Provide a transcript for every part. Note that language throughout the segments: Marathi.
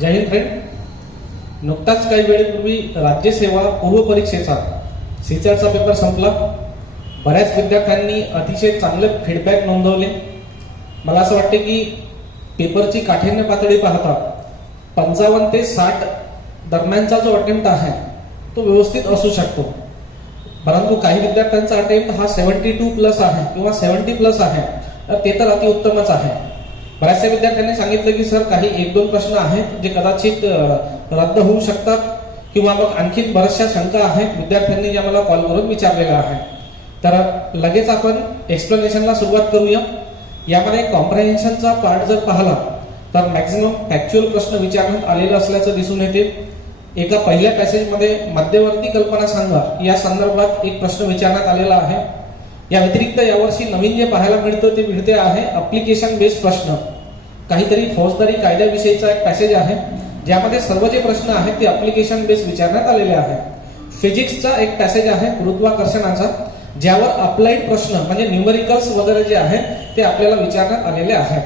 जय हिंद फ्रेंड. नुकताच काही वेळेपूर्वी राज्यसेवा पूर्व परीक्षेचा सीचारचा पेपर संपला. बऱ्याच विद्यार्थ्यांनी अतिशय चांगले फीडबॅक नोंदवले. मला असं वाटते की पेपरची काठिण्य पातळी पाहता 55 ते 60 दरम्यानचा जो अटेम्प्ट आहे तो व्यवस्थित असू शकतो. परंतु काही विद्यार्थ्यांचा अटेम्प्ट हा 72 प्लस आहे किंवा 70 प्लस आहे, तर ते तर अतिउत्तमच आहे. बऱ्याचशा विद्यार्थ्यांनी सांगितलं की सर काही 1-2 प्रश्न आहेत जे कदाचित रद्द होऊ शकतात किंवा मग आणखी बऱ्याचशा शंका आहेत विद्यार्थ्यांनी ज्या मला कॉल करून विचारलेल्या आहेत. तर लगेच आपण एक्सप्लेनेशनला सुरुवात करूया. यामध्ये कॉम्प्रेहेन्शनचा पार्ट जर पाहिला तर मॅक्झिमम फॅक्च्युअल प्रश्न विचारण्यात आलेले असल्याचं दिसून येते. एका पहिल्या पॅसेजमध्ये मध्यवर्ती कल्पना सांगा या संदर्भात एक प्रश्न विचारण्यात आलेला आहे. या व्यतिरिक्त यावर्षी नवीन जे पाहायला मिळतं ते मिळते आहे ऍप्लिकेशन बेस्ड प्रश्न. काहीतरी फौजदारी कायद्याविषयीचा एक पॅसेज आहे ज्यामध्ये सर्व जे प्रश्न आहेत ते ऍप्लिकेशन बेस्ड विचारण्यात आलेले आहे. फिजिक्सचा एक पॅसेज आहे गुरुत्वाकर्षणाचा, ज्यावर अप्लाइड प्रश्न म्हणजे न्यूमेरिकल्स वगैरे जे आहेत ते आपल्याला विचारण्यात आलेले आहेत.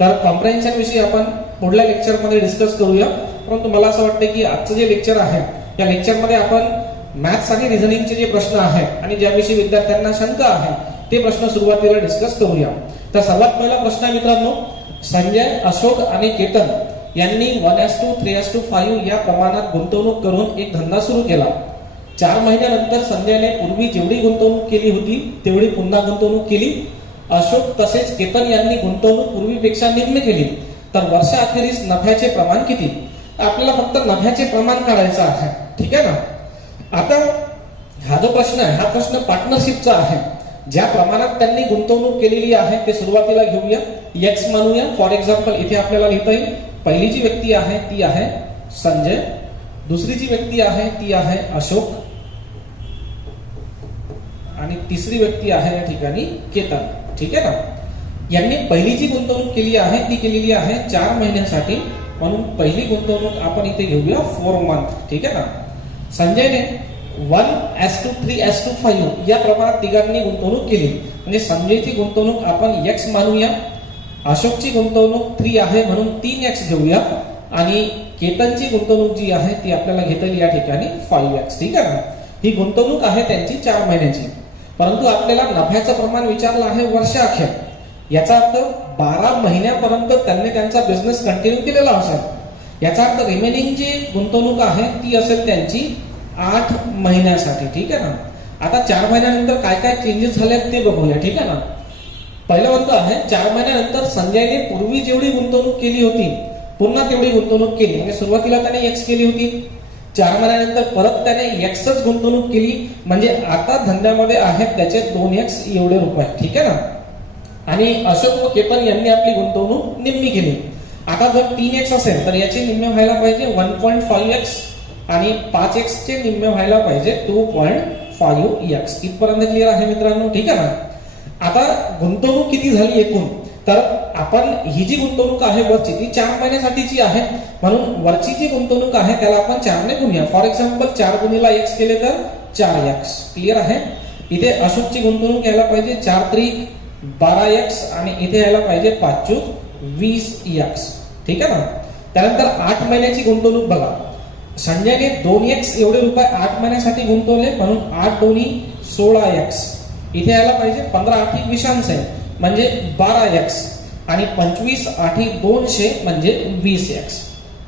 तर कॉम्प्रेहेन्शन विषयी आपण पुढल्या लेक्चरमध्ये डिस्कस करूया. परंतु मला असं वाटतं की आजचं जे लेक्चर आहे या लेक्चरमध्ये आपण मॅथ्स आणि रिझनिंगचे जे प्रश्न आहेत आणि ज्याविषयी विद्यार्थ्यांना शंका आहे ते प्रश्न सुरुवातीला डिस्कस करूया. तर सर्वात पहिला प्रश्न आहे मित्रांनो, संजय, अशोक आणि केतन यांनी 1:3, 3:5 या प्रमाणात गुंतवणूक करून एक धंदा सुरू केला. 4 महिन्यानंतर संजयने पूर्वी जेवढी गुंतवणूक केली होती तेवढी पुन्हा गुंतवणूक केली. अशोक तसेच केतन यांनी गुंतवणूक पूर्वीपेक्षा निम्न केली. तर वर्षाअखेरीस नफ्याचे प्रमाण किती? आपल्याला फक्त नफ्याचे प्रमाण काढायचं आहे. ठीक आहे ना. आता हा जो प्रश्न आहे हा प्रश्न पार्टनरशिपचा आहे. ज्या प्रमाणात त्यांनी गुंतवणूक केलेली आहे ते सुरुवातीला घेऊया, एक्स मानूया. फॉर एक्झाम्पल इथे आपल्याला लिहिता येईल पहिली जी व्यक्ती आहे ती आहे संजय, दुसरी जी व्यक्ती आहे ती आहे अशोक आणि तिसरी व्यक्ती आहे या ठिकाणी केतन. ठीक आहे ना. यांनी पहिली जी गुंतवणूक केली आहे ती केलेली आहे 4 महिन्यांसाठी, म्हणून पहिली गुंतवणूक आपण इथे घेऊया 4 मंथ. ठीक आहे ना. संजयने 1:3, 3:5 या प्रमाणात तिघांनी गुंतवणूक केली. म्हणजे संजयची गुंतवणूक आपण एक्स मानूया, अशोकची गुंतवणूक 3 आहे म्हणून 3x घेऊया आणि केतनची गुंतवणूक जी आहे ती आपल्याला घेता येईल या ठिकाणी 5x. ठीक आहे ना. ही गुंतवणूक आहे त्यांची 4 महिन्याची. परंतु आपल्याला नफ्याचं प्रमाण विचारलं आहे वर्षाअखेर. याचा अर्थ 12 महिन्यापर्यंत त्यांनी त्यांचा बिझनेस कंटिन्यू केलेला असेल. याचा अर्थ रिमेनिंग जी गुंतवणूक आहे ती असेल त्यांची 8 महिन्यासाठी. ठीक आहे ना. आता 4 महिन्यानंतर काय काय चेंजेस झाले ते बघूया. ठीक आहे ना. पहिलं म्हणतो आहे 4 महिन्यानंतर संजयने पूर्वी जेवढी गुंतवणूक केली होती पुन्हा तेवढी गुंतवणूक केली. म्हणजे सुरुवातीला त्याने एक्स केली होती, 4 महिन्यानंतर परत त्याने एक्सच गुंतवणूक केली. म्हणजे आता धंद्यामध्ये आहेत त्याचे 2x एवढे रुपये. ठीक आहे ना. आणि अशोक व केतन यांनी आपली गुंतवणूक निम्मी केली. आता जर 3x असेल तर याचे निम्मे व्हायला पाहिजे 1.5x आणि 5x चे निम्मे व्हायला पाहिजे 2.5x. इथपर्यंत क्लिअर आहे मित्रांनो. ठीक आहे ना. आता गुंतवणूक किती झाली एकूण, तर आपण ही जी गुंतवणूक आहे वरची ती 4 महिन्यासाठीची आहे, म्हणून वरची जी गुंतवणूक आहे त्याला आपण 4 ने गुणूया. फॉर एक्झाम्पल 4 गुणिला x केले तर 4x. क्लिअर आहे. इथे अशोकची गुंतवणूक यायला पाहिजे 4×3 12x आणि इथे यायला पाहिजे 5×4 20x. ठीक आहे ना. त्यानंतर 8 महिन्याची गुंतवणूक बघा. संजयने 2x एवढे रुपये 8 महिन्यासाठी गुंतवले म्हणून 8×2 16x. इथे यायला पाहिजे 15×8 20 म्हणजे 12x आणि 25×8 200 म्हणजे 20x.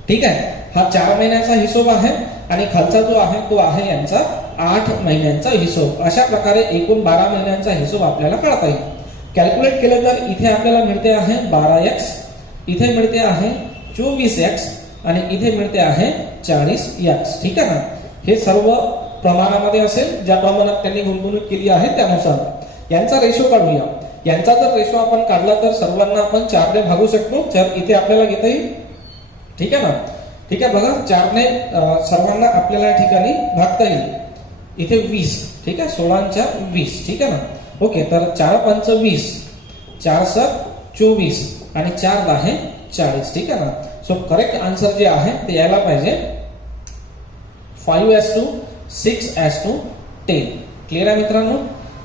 ठीक आहे. हा 4 महिन्याचा हिशोब आहे आणि खालचा जो आहे तो आहे यांचा 8 महिन्यांचा हिशोब. अशा प्रकारे एकूण 12 महिन्यांचा हिशोब आपल्याला काढता येईल. कॅल्क्युलेट केलं तर इथे आपल्याला मिळते आहे 12x, इथे मिळते आहे 24x आणि इथे मिळते आहे 40x. ठीक आहे ना. हे सर्व प्रमाणामध्ये असेल ज्या प्रमाणात त्यांनी गुंतवणूक केली आहे त्यानुसार. यांचा रेशो काढूया. यांचा जर रेशो आपण काढला तर सर्वांना आपण 4 ने भागू शकतो. तर इथे आपल्याला घेता येईल. ठीक आहे ना. ठीक आहे. बघा 4 ने सर्वांना आपल्याला या ठिकाणी भागता येईल. इथे 20. ठीक आहे. 16 20. ठीक आहे ना. ओके. तर 4×5 20, 4×7 24 आणि 4×10 40. ठीक आहे ना. सो करेक्ट आन्सर जे आहे ते यायला पाहिजे 5:6, 6:10. क्लिअर आहे मित्रांनो.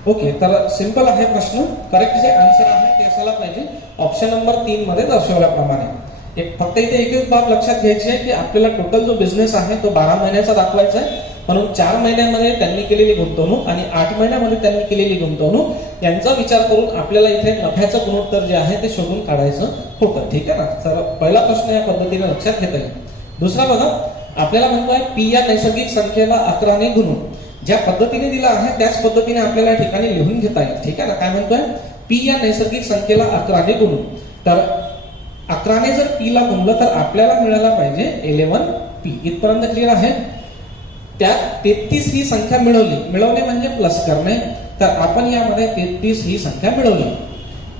ओके. तर सिंपल आहे प्रश्न. करेक्ट जे आन्सर आहे ते असायला पाहिजे ऑप्शन नंबर 3 मध्ये दर्शवल्याप्रमाणे. फक्त इथे एकच बाब लक्षात घ्यायची आहे की आपल्याला टोटल जो बिझनेस आहे तो 12 महिन्याचा दाखवायचा आहे, म्हणून 4 महिन्यामध्ये त्यांनी केलेली गुंतवणूक आणि 8 महिन्यामध्ये त्यांनी केलेली गुंतवणूक यांचा विचार करून आपल्याला इथे नफ्याचं गुणोत्तर जे आहे ते शोधून काढायचं होतं. ठीक आहे ना. तर पहिला प्रश्न या पद्धतीने लक्षात घेता येईल. दुसरा बघा, आपल्याला म्हणतोय पी या नैसर्गिक संख्येला 11 ने गुणून. ज्या पद्धतीने दिला आहे त्याच पद्धतीने आपल्याला या ठिकाणी लिहून घेता येईल. ठीक आहे ना. काय म्हणतोय, पी या नैसर्गिक संख्येला 11 ने गुणून. तर 11 ने जर पी ला गुणलं तर आपल्याला मिळायला पाहिजे 11 पी. इथपर्यंत क्लिअर आहे. त्यात 33 ही संख्या मिळवणे म्हणजे प्लस करणे. तर आपण यामध्ये 33 ही संख्या मिळवली.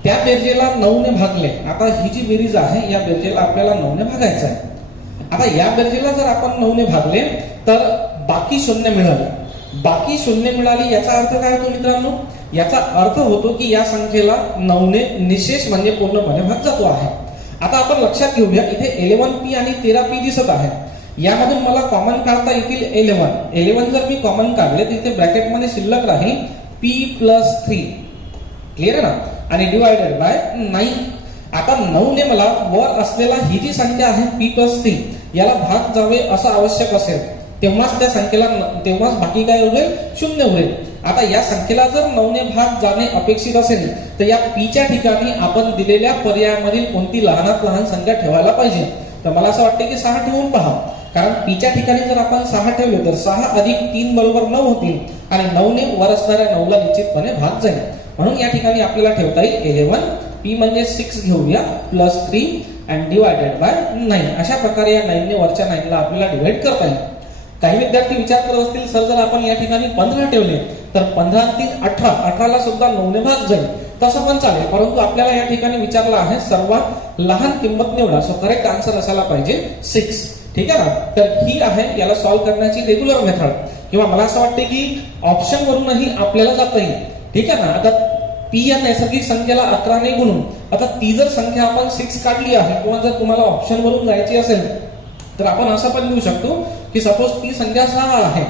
त्या बेरजेला 9 ने भागले. आता ही जी बेरीज आहे या बेरजेला आपल्याला 9 ने भागायचं आहे. आता या बेरजेला जर आपण 9 ने भागले तर बाकी शून्य मिळाले. बाकी शून्य मिळाली याचा अर्थ काय होतो मित्रांनो, याचा अर्थ होतो की या संख्येला 9 ने निशेष म्हणजे पूर्णपणे भाग जातो आहे. आता आपण लक्षात घेऊया, इथे 11p आणि 13p दिसत आहे. यामधून मला कॉमन काढता येतील 11 जर मी कॉमन काढले तर इथे ब्रॅकेटमध्ये शिल्लक राहील p + 3. क्लिअर आहे ना. आणि डिवायडेड बाय 9. आता 9 ने मला वर असलेला ही जी संख्या आहे p + 3 याला भाग जावे असं आवश्यक असेल, तेव्हाच त्या संख्येला तेव्हाच बाकी काय उरेल, शून्य उरेल. आता या संख्येला जर 9 ने भाग जाणे अपेक्षित असेल तर या p च्या ठिकाणी आपण दिलेल्या पर्यायामधील कोणती लहानात लहान संख्या ठेवायला पाहिजे. तर मला असं वाटतं की 6 ठेवून पहा. कारण p च्या ठिकाणी जर आपण 6 ठेवले तर 6 + 3 = 9 होतील आणि 9 ने वर असणाऱ्या 9 ला निश्चितपणे भाग जाईल. म्हणून या ठिकाणी आपल्याला ठेवता येईल 11 p म्हणजे 6 घेऊया +3 आणि डिवायडेड बाय 9. अशा प्रकारे या 9 ने वरच्या 9 ला आपल्याला डिवाइड करता येईल. काही विद्यार्थी विचार करत असतील, सर जर आपण या ठिकाणी 15 ठेवले तर 15 × 3 = 18. 18 ला सुद्धा 9 ने भाग जाईल. तसं पण चालेल, परंतु आपल्याला या ठिकाणी विचारलं आहे सर्वात लहान किंमत निवडा. सो करेक्ट आन्सर असायला पाहिजे 6. ठीक आहे ना. तर ही आहे याला सॉल्व्ह करण्याची रेग्युलर मेथड, किंवा मला असं वाटते की ऑप्शन वरूनही आपल्याला जाता येईल. ठीक आहे ना. आता p या नैसर्गिक संख्येला 11 ने गुणून. आता ती जर संख्या आपण 6 काढली आहे किंवा जर तुम्हाला ऑप्शन वरून जायची असेल तर आपण असं पण लिहू शकतो की सपोज ती संख्या 6 आहे.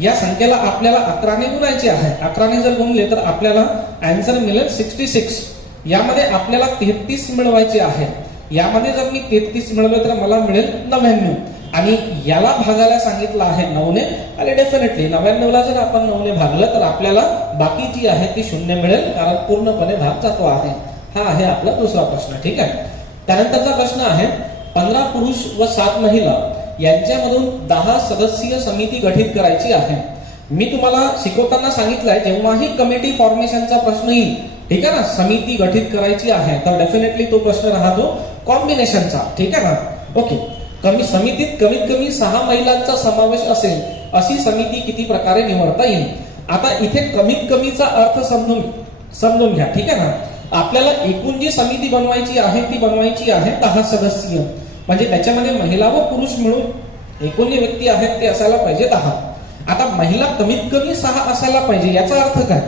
या संख्येला आपल्याला 11 ने गुणायची आहे. 11 ने जर गुणले तर आपल्याला आन्सर मिळेल 66. यामध्ये आपल्याला 33 मिळवायचे आहे. यामध्ये जर मी 33 मिळवले तर मला मिळेल 99. आणि याला भागायला सांगितलं आहे 9 ने. आणि डेफिनेटली 99 ला जर आपण 9 ने भागलं तर आपल्याला बाकी जी आहे ती शून्य मिळेल, कारण पूर्णपणे भाग जातो आहे. हा आहे आपला दुसरा प्रश्न. ठीक आहे. त्यानंतरचा प्रश्न आहे 15 पुरुष व 7 महिला यांच्यामधून 10 सदस्यीय समिती गठीत करायची आहे. मी तुम्हाला शिकवताना सांगितलंय जेव्हाही कमिटी फॉर्मेशनचा प्रश्न येईल, ठीक आहे ना, समिती गठीत करायची आहे तर डेफिनेटली तो प्रश्न राहतो कॉम्बिनेशनचा. ठीक आहे ना. ओके. समितीत कमीत कमी 6 महिलांचा समावेश असेल अशी समिती किती प्रकारे निवडता येईल. आता इथे कमीत कमीचा अर्थ समजून घ्या. ठीक आहे ना. आपल्याला एकूण जी समिती बनवायची आहे ती बनवायची आहे 10 सदस्यीय, म्हणजे त्याच्यामध्ये महिला व पुरुष मिळून एकूण जे व्यक्ती आहेत ते असायला पाहिजे 10. आता महिला कमीत कमी 6 असायला पाहिजे. याचा अर्थ काय,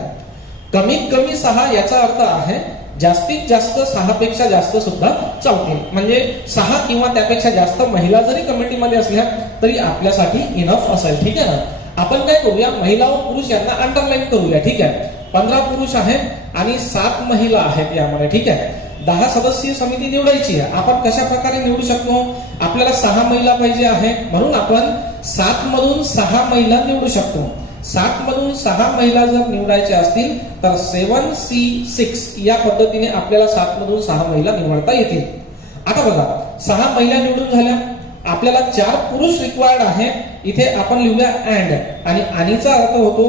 कमीत कमी 6 याचा अर्थ आहे जास्तीत जास्त 6 पेक्षा जास्त सुद्धा चालतील. म्हणजे 6 किंवा त्यापेक्षा जास्त महिला जरी कमिटीमध्ये असल्या तरी आपल्यासाठी इनफ असेल. ठीक आहे ना. आपण काय करूया, महिला व पुरुष यांना अंडरलाईन करूया. ठीक आहे. 15 पुरुष आहेत आणि 7 महिला आहेत यामध्ये. ठीक आहे. 10 सदस्यीय समिती निवडायची आहे. आपण कशा प्रकारे निवडू शकतो, आपल्याला 6 महिला पाहिजे आहे म्हणून आपण 7 मधून 6 महिला निवडू शकतो. 7 मधून 6 महिला जर निवडायच्या असतील तर 7C6 या पद्धतीने आपल्याला 7 मधून 6 महिला निवडता येतील. आता बघा, 6 महिला निवडून झाल्या, आपल्याला 4 पुरुष रिक्वायर्ड आहे. इथे आपण लिहूया अँड, आणि आणीचा अर्थ होतो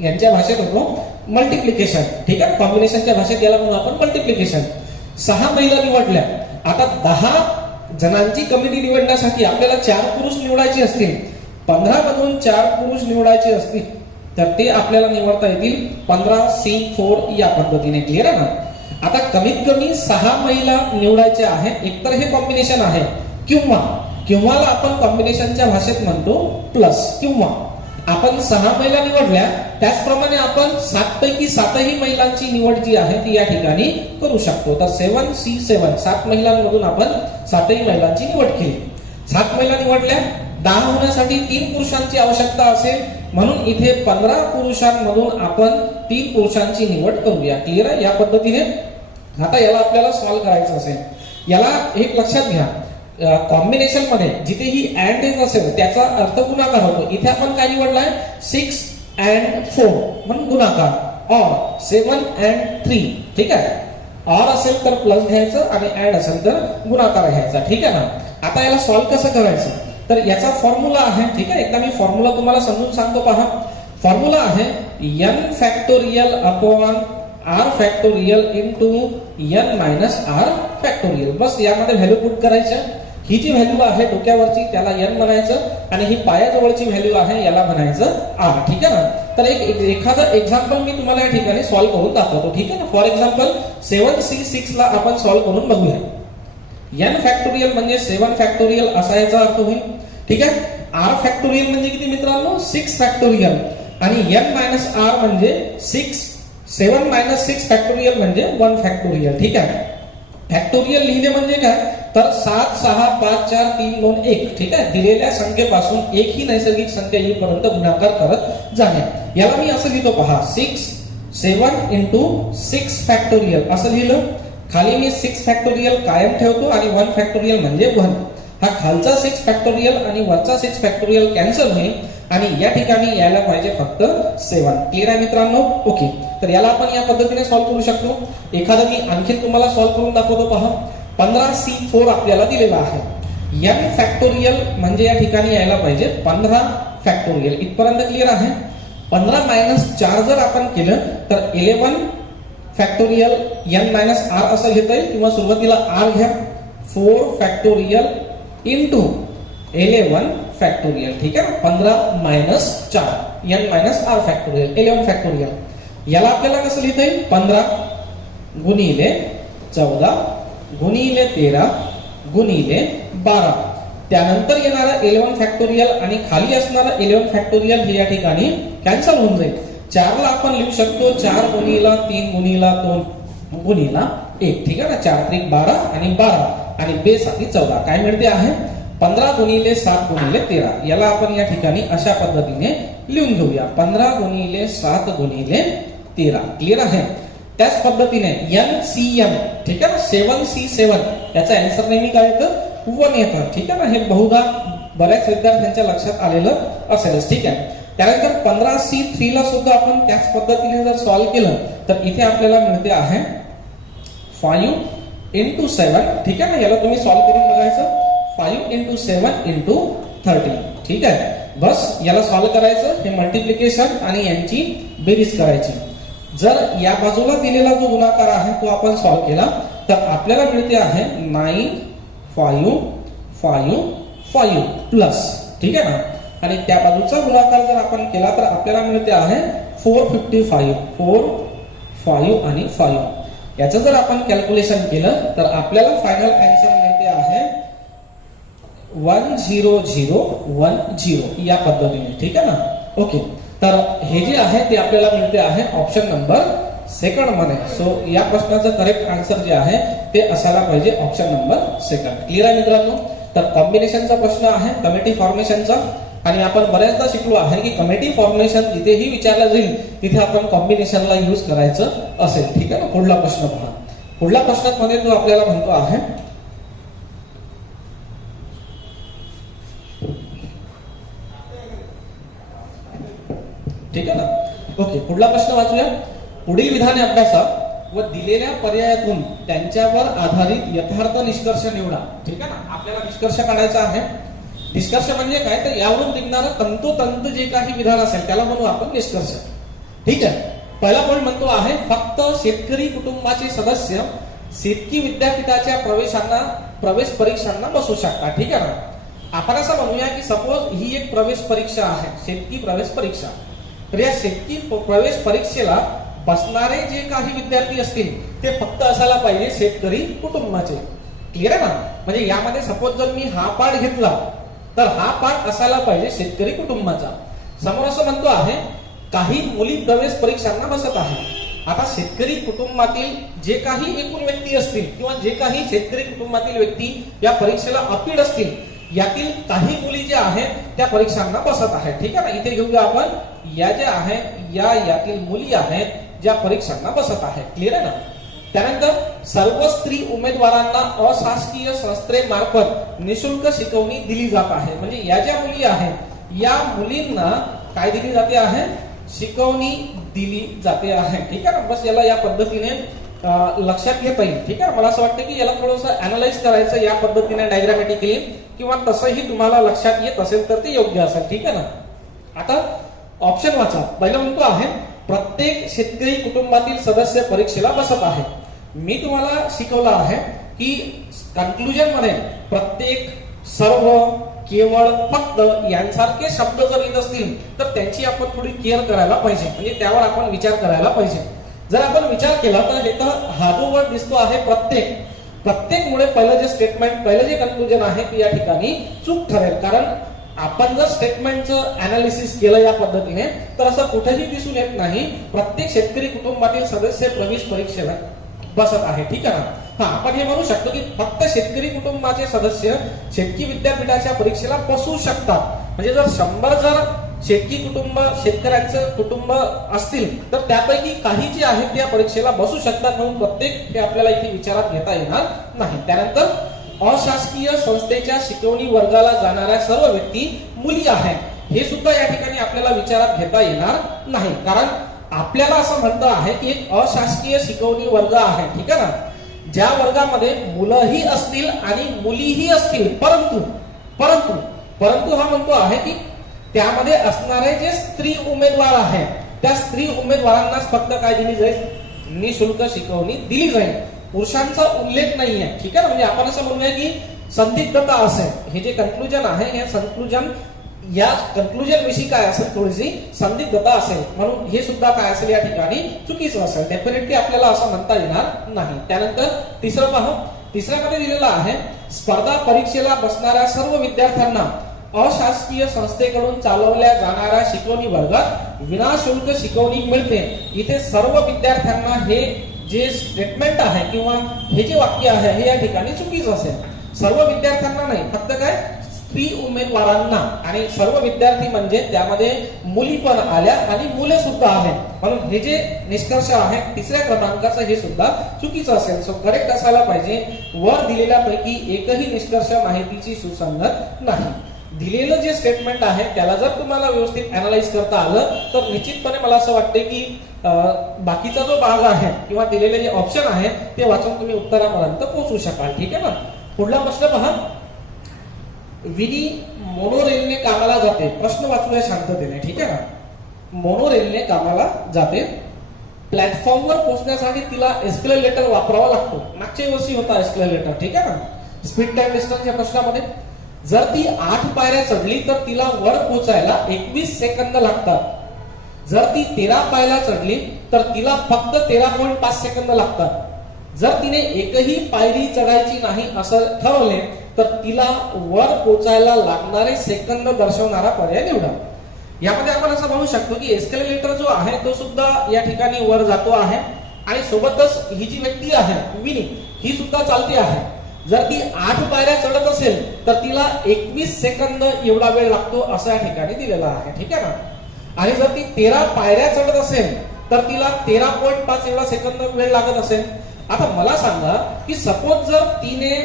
यांच्या भाषेत होतो मल्टिप्लिकेशन. ठीक आहे. कॉम्बिनेशनच्या भाषेत याला म्हणून आपण मल्टिप्लिकेशन. 6 महिला निवडल्या. आता 10 जणांची कमिटी निवडण्यासाठी आपल्याला 4 पुरुष निवडायचे असतील, 15 मधून 4 पुरुष निवडायचे असतील तर ते आपल्याला निवडता येतील 15C4 या पद्धतीने. क्लिअर आहे ना. आता कमीत कमी 6 महिला निवडायच्या आहेत. एकतर हे कॉम्बिनेशन आहे किंवाला आपण कॉम्बिनेशनच्या भाषेत म्हणतो प्लस किंवा. आपण 6 महिला निवडल्या, त्याचप्रमाणे आपण 7 पैकी 7ही महिलांची निवड जी आहे ती या ठिकाणी करू शकतो. तर 7C7 7 महिलांमधून आपण 7ही महिलांची निवड केली. 7 महिला निवडल्या, 10 होण्यासाठी 3 पुरुषांची आवश्यकता असेल म्हणून इथे 15 पुरुषांमधून आपण 3 पुरुषांची निवड करूया. क्लिअर आहे. या पद्धतीने आता याला आपल्याला सॉल्व्ह करायचं असेल, याला एक लक्षात घ्या, कॉम्बिनेशन मध्ये जिथेही अँड येत असेल त्याचा अर्थ गुणाकार होतो. इथे आपण काय निवडलाय 6 and 4 म्हणून गुणाकार, और 7 and 3. ठीक आहे, और असेल तर प्लस घ्यायचं आणि ऍड असेल तर गुणाकार घ्यायचा. ठीक आहे ना. आता याला सॉल्व्ह कसं करायचं, तर याचा फॉर्म्युला आहे. ठीक आहे, एकदा मी फॉर्म्युला तुम्हाला समजून सांगतो पहा. फॉर्म्युला आहे n factorial upon r factorial into n minus r factorial. बस यामध्ये व्हॅल्यू पुट करायच्या. ही जी व्हॅल्यू आहे डोक्यावरची त्याला n म्हणायचं आणि ही पायाजवळची व्हॅल्यू आहे याला म्हणायचं r. ठीक आहे ना. तर एखादं एक्झाम्पल मी तुम्हाला या ठिकाणी सॉल्व्ह करून दाखवतो. ठीक आहे ना. फॉर एक्झाम्पल 7c6 ला आपण सॉल्व्ह करून बघूया. n फॅक्टोरियल म्हणजे 7 फॅक्टोरियल असा याचा अर्थ होईल. ठीक आहे. r फॅक्टोरियल म्हणजे किती मित्रांनो, 6 फॅक्टोरियल आणि n मायनस r म्हणजे 7 मायनस 6 फॅक्टोरियल म्हणजे 1 फॅक्टोरियल. ठीक आहे. फॅक्टोरियल लिहिणे म्हणजे काय, तर 7 6 5 4 3 2 1. ठीक आहे. दिलेल्या संख्येपासून एक ही नैसर्गिक संख्या येईपर्यंत गुणाकार करत जाणे. याला मी असं लिहितो पहा, 7 इंटू 6 फॅक्टोरियल असं लिहिलं. खाली मी 6 फॅक्टोरियल कायम ठेवतो आणि 1 फॅक्टोरियल म्हणजे 1. हा खालचा 6 फॅक्टोरियल आणि वरचा 6 फॅक्टोरियल कॅन्सल होईल आणि या ठिकाणी यायला पाहिजे फक्त 7. क्लिअर आहे मित्रांनो. ओके, तर याला आपण या पद्धतीने सॉल्व्ह करू शकतो. एखादं मी आणखी तुम्हाला सॉल्व्ह करून दाखवतो पहा. 15c4 आपल्याला दिलेला आहे. n फॅक्टोरियल म्हणजे या ठिकाणी यायला पाहिजे 15 फॅक्टोरियल. इथपर्यंत क्लिअर आहे. 15 मायनस 4 जर आपण केलं तर 11 फॅक्टोरियल n मायनस r असं घेता येईल किंवा सुरुवातीला r घ्या. 4 फॅक्टोरियल इंटू 11 फॅक्टोरियल. ठीक आहे. 15 minus 4 n minus r factorial 11 factorial. याला आपल्याला कसं लिहिता येईल, 15 गुणिले 14 गुणिले 13 गुणिले 12. त्यानंतर येणारा 11 फॅक्टोरियल आणि खाली असणारा 11 फॅक्टोरियल हे या ठिकाणी कॅन्सल होऊन जाईल. 4 ला आपण लिहू शकतो 4 गुणिला 3 गुणिला 2 गुणिला 1. ठीक आहे ना. 4 त्रिक 12 आणि 12 आणि बेस साठी 14. काय मिळते आहे 15 गुणिले 7 गुणिले 13. याला आपण या ठिकाणी अशा पद्धतीने लिहून घेऊया, 15 गुणिले 7 गुणिले 13. क्लिअर आहे. त्याच पद्धतीने NCM. ठीक आहे ना. 7C7 याचा आन्सर नेहमी काय येतं 1 येतं. ठीक आहे ना. हे बहुधा बऱ्याच विद्यार्थ्यांच्या लक्षात आलेलं असेलच. ठीक आहे. त्यानंतर 15C3 ला सुद्धा आपण त्याच पद्धतीने जर सॉल्व्ह केलं तर इथे आपल्याला मिळते आहे 5 इंटू 7. ठीक आहे ना. याला तुम्ही सॉल्व्ह करून बघायचं. 5 इंटू 7 इंटू 30. ठीक आहे. बस याला सॉल्व्ह करायचं, हे मल्टिप्लिकेशन आणि यांची बेरीज करायची. जर या बाजूला दिलेला जो गुणाकार आहे तो आपण सॉल्व्ह केला तर आपल्याला मिळते आहे 9 5 5 5 प्लस. ठीक आहे ना. आणि त्या बाजूचा गुणाकार जर आपण केला तर आपल्याला मिळते आहे 455 4 5 आणि 5. याचं जर आपण कॅल्क्युलेशन केलं तर आपल्याला फायनल आन्सर मिळते आहे 10010 या पद्धतीने. ठीक आहे ना. ओके, तर हे जे आहे ते आपल्याला मिळते आहे ऑप्शन नंबर 2 मध्ये. सो या प्रश्नाचं करेक्ट आन्सर जे आहे ते असायला पाहिजे ऑप्शन नंबर 2. क्लिअर आहे मित्रांनो. तर कॉम्बिनेशनचा प्रश्न आहे कमिटी फॉर्मेशनचा आणि आपण बऱ्याचदा शिकलो आहे की कमिटी फॉर्मेशन जिथेही विचारलं जाईल तिथे आपण कॉम्बिनेशनला यूज करायचं असेल. ठीक आहे ना. पुढला प्रश्न पहा. पुढल्या प्रश्नामध्ये जो आपल्याला म्हणतो आहे ठीक आहे ना. ओके, पुढला प्रश्न वाचूया. पुढील विधाने अभ्यासा व दिलेल्या पर्यायातून त्यांच्यावर आधारित यथार्थ निष्कर्ष निवडा. ठीक आहे ना. आपल्याला निष्कर्ष काढायचा आहे. निष्कर्ष म्हणजे काय, तर यावरून निघणारं तंतोतंत जे काही विधान असेल त्याला म्हणू आपण निष्कर्ष. ठीक आहे. पहिला पॉईंट म्हणतो आहे फक्त शेतकरी कुटुंबाचे सदस्य शेतकी विद्यापीठाच्या प्रवेश परीक्षांना बसू शकतात. ठीक आहे ना. आपण असं म्हणूया की सपोज ही एक प्रवेश परीक्षा आहे, शेतकी प्रवेश परीक्षा. तर या शेतकी प्रवेश परीक्षेला बसणारे जे काही विद्यार्थी असतील ते फक्त असायला पाहिजे शेतकरी कुटुंबाचे. क्लिअर आहे ना. म्हणजे यामध्ये सपोज जर मी हा पाठ घेतला तर हा पाठ असायला पाहिजे शेतकरी कुटुंबाचा. समोर असं म्हणतो आहे काही मुली प्रवेश परीक्षांना बसत आहे. आता शेतकरी कुटुंबातील जे काही एकूण व्यक्ती असतील किंवा जे काही शेतकरी कुटुंबातील व्यक्ती या परीक्षेला अपीड असतील यातील काही मुली ज्या आहेत त्या परीक्षांना बसत आहेत. ठीक आहे ना. इथे घेऊया आपण या ज्या आहेत यातील मुली आहेत ज्या परीक्षांना बसत आहेत. क्लिअर आहे ना. त्यानंतर सर्व स्त्री उमेदवारांना अशासकीय संस्थेमार्फत निशुल्क शिकवणी दिली जात आहे. म्हणजे या ज्या मुली आहेत या मुलींना काय दिली जाते आहे, शिकवणी दिली जाते आहे. ठीक आहे ना, बस याला या पद्धतीने लक्षात घेता येईल. ठीक आहे, मला असं वाटतं की याला थोडंसं अनालाइज करायचं या पद्धतीने डायग्रामॅटिकली, किंवा तसंही तुम्हाला लक्षात येत असेल तर ते योग्य असेल. ठीक आहे ना. आता ऑप्शन वाचा. पहिला म्हणतो आहे प्रत्येक शेतकरी कुटुंबातील सदस्य परीक्षेला बसत आहे. मी तुम्हाला शिकवलं आहे की कन्क्लुजन मध्ये प्रत्येक, सर्व, केवळ, फक्त यांसारखे शब्द जर येत असतील तर त्यांची आपण थोडी केअर करायला पाहिजे, म्हणजे त्यावर आपण विचार करायला पाहिजे. जर आपण विचार केला तर इथं हा जो वर्ड दिसतो आहे प्रत्येक, प्रत्येकमुळे पहिलं जे स्टेटमेंट, पहिलं जे कन्क्लुजन आहे ते या ठिकाणी चूक ठरेल. कारण आपण जर स्टेटमेंटचं अनालिसिस केलं या पद्धतीने तर असं कुठेही दिसून येत नाही प्रत्येक शेतकरी कुटुंबातील सदस्य प्रवेश परीक्षेला बसत आहे. ठीक आहे ना. हा, आपण हे म्हणू शकतो की फक्त शेतकरी कुटुंबाचे सदस्य शेतकी विद्यापीठाच्या परीक्षेला बसू शकतात. म्हणजे जर 100 जर शेतकी कुटुंब, शेतकऱ्यांचं कुटुंब असतील तर त्यापैकी काही जे आहेत त्या परीक्षेला बसू शकतात, म्हणून प्रत्येक हे आपल्याला इथे विचारात घेता येणार नाही. त्यानंतर अशासकीय संस्थेच्या शिकवणी वर्गाला जाणाऱ्या सर्व व्यक्ती मुली आहेत, हे सुद्धा या ठिकाणी आपल्याला विचारात घेता येणार नाही. कारण आपल्याला असं म्हणतं आहे की एक अशासकीय शिकवणी वर्ग आहे. ठीक आहे ना, ज्या वर्गामध्ये मुलंही असतील आणि मुलीही असतील, परंतु हा म्हणतो आहे की त्यामध्ये असणारे जे स्त्री उमेदवार आहेत त्या स्त्री उमेदवारांनाच फक्त काय दिली जाईल, निशुल्क शिकवणी दिली जाईल. पुरुषांचा उल्लेख नाहीये. ठीक आहे ना. म्हणजे आपण असं म्हणूया की संदिग्धता असेल. हे जे कन्क्लुजन आहे हे या कन्क्लुजन विषयी काय असेल, थोडीशी संदिग्धता असेल, म्हणून हे सुद्धा काय असेल या ठिकाणी चुकीचं असेल. डेफिनेटली आपल्याला असं म्हणता येणार नाही. त्यानंतर तिसरं पहा, तिसऱ्यामध्ये दिलेलं आहे स्पर्धा परीक्षेला बसणाऱ्या सर्व विद्यार्थ्यांना अशासकीय संस्थेकडून चालवल्या जाणाऱ्या शिकवणी वर्गात विनाशुल्क शिकवणी मिळते. इथे सर्व विद्यार्थ्यांना हे जे स्टेटमेंट आहे किंवा हे जे वाक्य आहे हे या ठिकाणी चुकीचं असेल. सर्व विद्यार्थ्यांना नाही, फक्त काय स्त्री उमेदवारांना, आणि सर्व विद्यार्थी म्हणजे त्यामध्ये मुली पण आल्या आणि मुले सुद्धा आहेत, म्हणून हे जे निष्कर्ष आहे तिसऱ्या क्रमांकाचं हे सुद्धा चुकीचं असेल. सो करेक्ट असायला पाहिजे वर दिलेल्यापैकी एकही निष्कर्ष माहितीची सुसंगत नाही. दिलेलं जे स्टेटमेंट आहे त्याला जर तुम्हाला व्यवस्थित अनालाइज करता आलं तर निश्चितपणे मला असं वाटते की बाकीचा जो भाग आहे किंवा दिलेले जे ऑप्शन आहे ते वाचून तुम्ही उत्तरापर्यंत पोहोचू शकाल. ठीक आहे ना. पुढला प्रश्न पहा, विनी मोनोरेलने कामाला जाते. प्रश्न वाचूया शांततेने. ठीक आहे ना. मोनोरेलने कामाला जाते. प्लॅटफॉर्मवर पोहोचण्यासाठी तिला एस्केलेटर वापरावा लागतो. मागच्या वर्षी होता एस्केलेटर. ठीक आहे ना. स्पीड टाइम डिस्टन्सच्या प्रश्नामध्ये जर ती 8 पायऱ्या चढली तर तिला वर पोहोचायला 21 सेकंद लागतात. जर ती 13 पायऱ्या चढली तर तिला फक्त 13.5 सेकंद लागतात. जर तिने एकही पायरी चढायची नाही असं ठरवले तर तिला वर पोहोचायला लागणारे सेकंद दर्शवणारा पर्याय निवडा. यामध्ये आपण असं म्हणू शकतो की एस्केलेटर जो आहे तो सुद्धा या ठिकाणी वर जातो आहे आणि सोबतच ही जी व्यक्ती आहे विनी ही सुद्धा चालते आहे. जर ती 8 पायऱ्या चढत असेल तर तिला 21 सेकंद एवढा वेळ लागतो असं या ठिकाणी दिलेला आहे. ठीक आहे ना. आणि जर ती 13 पायऱ्या चढत असेल तर तिला 13.5 एवढा सेकंद वेळ लागत असेल. आता मला सांगा की सपोज जर तिने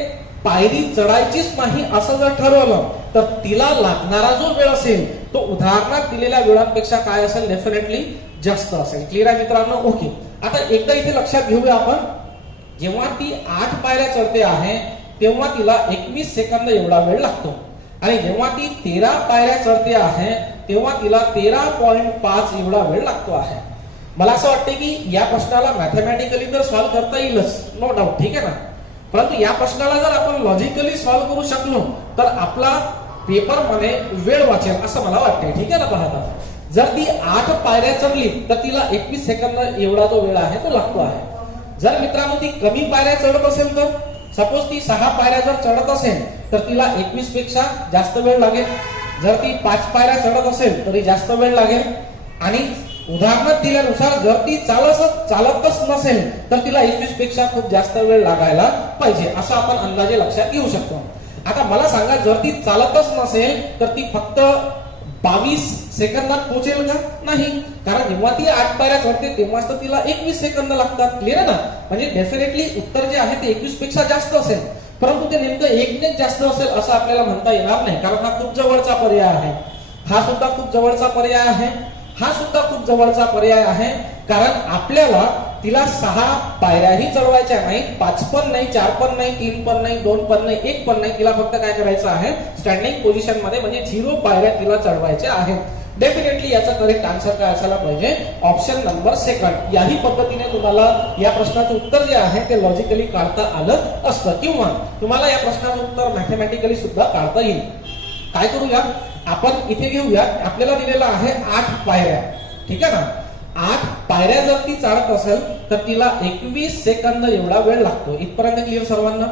पायरी चढायचीच नाही असं जर ठरवलं तर तिला लागणारा जो वेळ असेल तो उदाहरणात दिलेल्या वेळांपेक्षा काय असेल, डेफिनेटली जास्त असेल. क्लिअर आहे मित्रांनो. ओके. आता एकदा इथे लक्षात घेऊया आपण, जेव्हा ती 8 पायऱ्या चढते आहे तेव्हा तिला 21 सेकंद एवढा वेळ लागतो आणि जेव्हा ती 13 पायऱ्या चढते आहे तेव्हा तिला 13.5 एवढा वेळ लागतो आहे. मला असं वाटते की या प्रश्नाला मॅथमॅटिकली तर सॉल्व्ह करता येईलच, नो डाऊट. ठीक आहे ना. परंतु या प्रश्नाला जर आपण लॉजिकली सॉल्व्ह करू शकलो तर आपला पेपर मध्ये वेळ वाचेल असं मला वाटतंय. ठीक आहे ना. पाहता जर ती 8 पायऱ्या चढली तर तिला 21 सेकंद एवढा जो वेळ आहे तो लागतो आहे. जर मित्रांनो ती कमी पायऱ्या चढत असेल तर सपोज ती 6 पायऱ्या जर चढत असेल तर तिला 21 पेक्षा जास्त वेळ लागेल. जर ती 5 पायऱ्या चढत असेल तरी जास्त वेळ लागेल. आणि उदाहरणात दिल्यानुसार जर ती चालतच नसेल तर तिला 21 पेक्षा खूप जास्त वेळ लागायला पाहिजे असं आपण अंदाजे लक्षात घेऊ शकतो. आता मला सांगा जर ती चालतच नसेल तर ती फक्त 22 सेकंदात पोहोचेल का? नाही, कारण जेव्हा ती 8 पायऱ्या चढते तेव्हाच तर तिला 21 सेकंद लागतात. क्लिअर आहे ना? म्हणजे डेफिनेटली उत्तर जे आहे ते 21 पेक्षा जास्त असेल, परंतु ते नेमकं 1 नेच जास्त असेल असं आपल्याला म्हणता येणार नाही, कारण हा खूप जवळचा पर्याय आहे. हा सुद्धा खूप जवळचा पर्याय आहे. हा सुद्धा खूप जवळचा पर्याय आहे, कारण आपल्याला तिला 6 पायऱ्याही चढवायच्या नाही, 5 पण नाही, 4 पण नाही, 3 पण नाही, 2 पण नाही, 1 पण नाही. तिला फक्त काय करायचं आहे, स्टँडिंग पोझिशन मध्ये म्हणजे 0 पायऱ्या तिला चढवायच्या आहेत. डेफिनेटली याचा करेक्ट आन्सर काय असायला पाहिजे? Option number second. याही पद्धतीने तुम्हाला या प्रश्नाचं उत्तर जे आहे ते लॉजिकली काढता आलं असतं, किंवा तुम्हाला या प्रश्नाचं उत्तर मॅथमॅटिकली सुद्धा काढता येईल. काय करूया आपण, इथे घेऊया, आपल्याला दिलेला आहे 8 पायऱ्या. ठीक आहे ना? 8 पायऱ्या जर ती चढत असेल तर तिला 21 सेकंद एवढा वेळ लागतो. इथपर्यंत क्लिअर सर्वांना?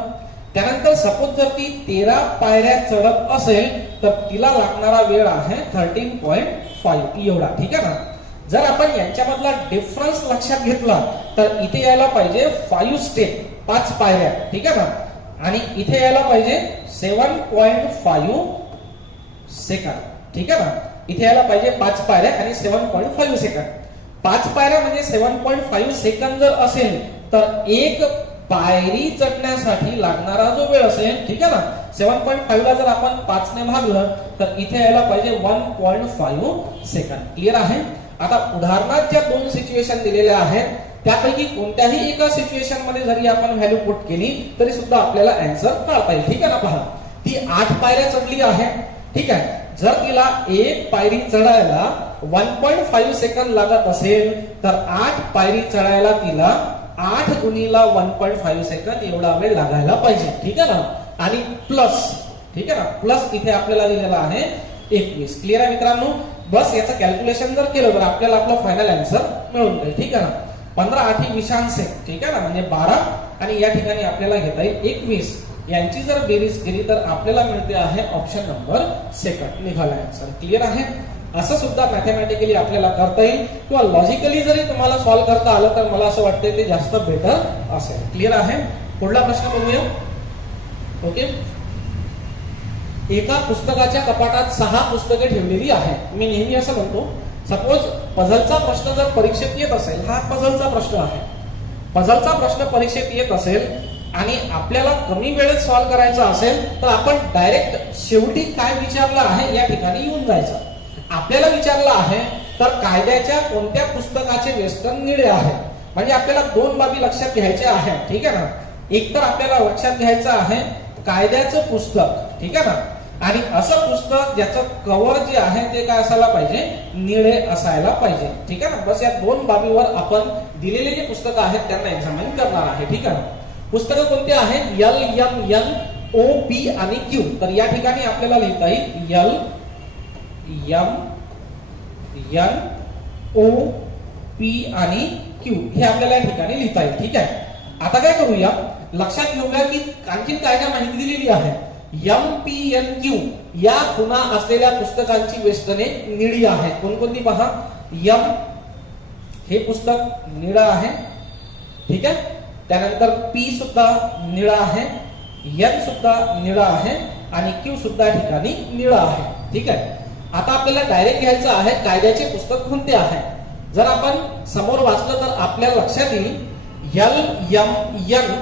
त्यानंतर सपोज जर ती 13 पायऱ्या चढत असेल तर तिला लागणारा वेळ आहे 13.5 एवढा. ठीक आहे ना? जर आपण यांच्यामधला डिफरन्स लक्षात घेतला तर इथे यायला पाहिजे 5 स्टेप, 5 पायऱ्या. ठीक आहे ना? आणि इथे यायला पाहिजे 7.5 सेकंद. ठीक आहे ना? इथे यायला पाहिजे 5 पायऱ्या आणि 7.5 सेकंद. 5 पायऱ्या म्हणजे 7.5 सेकंद जर असेल तर एक पायरी चढण्यासाठी लागणारा जो वेळ असेल, ठीक आहे ना, 7.5 ला जर आपण 5 ने भागलं तर इथे यायला पाहिजे 1.5 सेकंद. क्लिअर आहे? आता उदाहरणात ज्या 2 सिच्युएशन दिलेल्या आहेत त्यापैकी कोणत्याही एका सिच्युएशन मध्ये जरी आपण व्हॅल्यू पुट केली तरी सुद्धा आपल्याला आन्सर काढता येईल. ठीक आहे ना? पहा, ती 8 पायऱ्या चढली आहे. ठीक आहे? जर तिला एक पायरी चढायला 1.5 सेकंद लागत असेल तर 8 पायरी चढायला तिला 8 गुणिला 1.5 सेकंद एवढा वेळ लागायला पाहिजे. ठीक आहे ना? आणि प्लस, ठीक आहे ना, प्लस इथे आपल्याला दिलेला आहे 21. क्लिअर आहे मित्रांनो? बस याचं कॅल्क्युलेशन जर केलं तर आपल्याला आपला फायनल आन्सर मिळून जाईल. ठीक आहे ना? 15 8 20 ठीक आहे ना, म्हणजे 12 आणि या ठिकाणी आपल्याला घेता येईल 21. यांची जर बेरीज केली तर आपल्याला मिळते आहे ऑप्शन नंबर सेकंड. निघाला आन्सर. क्लिअर आहे? असं सुद्धा मॅथमॅटिकली आपल्याला करता येईल, किंवा लॉजिकली जरी तुम्हाला सॉल्व्ह करता आलं तर मला असं वाटतं ते जास्त बेटर असेल. क्लिअर आहे? पुढला प्रश्न बघूया. ओके, एका पुस्तकाच्या कपाटात 6 पुस्तके ठेवलेली आहेत. मी नेहमी असं म्हणतो, सपोज पझलचा प्रश्न जर परीक्षेत येत असेल, हा पझलचा प्रश्न आहे, पझलचा प्रश्न परीक्षेत येत असेल आणि आपल्याला कमी वेळेत सॉल्व्ह करायचा असेल तर आपण डायरेक्ट शेवटी काय विचारलं आहे या ठिकाणी येऊन जायचं. आपल्याला विचारलं आहे तर कायद्याच्या कोणत्या पुस्तकाचे वेस्टर्न निळे आहे, म्हणजे आपल्याला 2 बाबी लक्षात घ्यायच्या आहेत. ठीक आहे ना? एक तर आपल्याला लक्षात घ्यायचं आहे कायद्याचं पुस्तक, ठीक आहे ना, आणि असं पुस्तक ज्याचं कव्हर जे आहे ते काय असायला पाहिजे, निळे असायला पाहिजे. ठीक आहे ना? बस या 2 बाबीवर आपण दिलेले जे पुस्तकं आहेत त्यांना एक्झामिन करणार आहे. ठीक आहे ना? पुस्तकं कोणती आहेत? एल, एम, एन, ओ, पी आणि क्यू. तर या ठिकाणी आपल्याला लिहिता येईल एल, एम, एन, ओ, पी आणि क्यू हे आपल्याला या ठिकाणी लिहिता येईल. ठीक आहे? आता काय करूया, लक्षात घेऊया की आणखी काय काय माहिती दिलेली आहे. एम, पी, एन, क्यू या खुणा असलेल्या पुस्तकांची वेष्टने निळी आहेत. कोणकोणती पहा. एम हे पुस्तक निळं आहे. ठीक आहे? त्यानंतर पी सुद्धा निळा आहे, एन सुद्धा निळा आहे आणि क्यू सुद्धा ठिकाणी निळा आहे. ठीक आहे? आता आपल्याला डायरेक्ट घ्यायचं आहे कायद्याचे पुस्तक कोणते आहे. जर आपण समोर वाचलं तर आपल्याला लक्षात येईल एल, एम, एन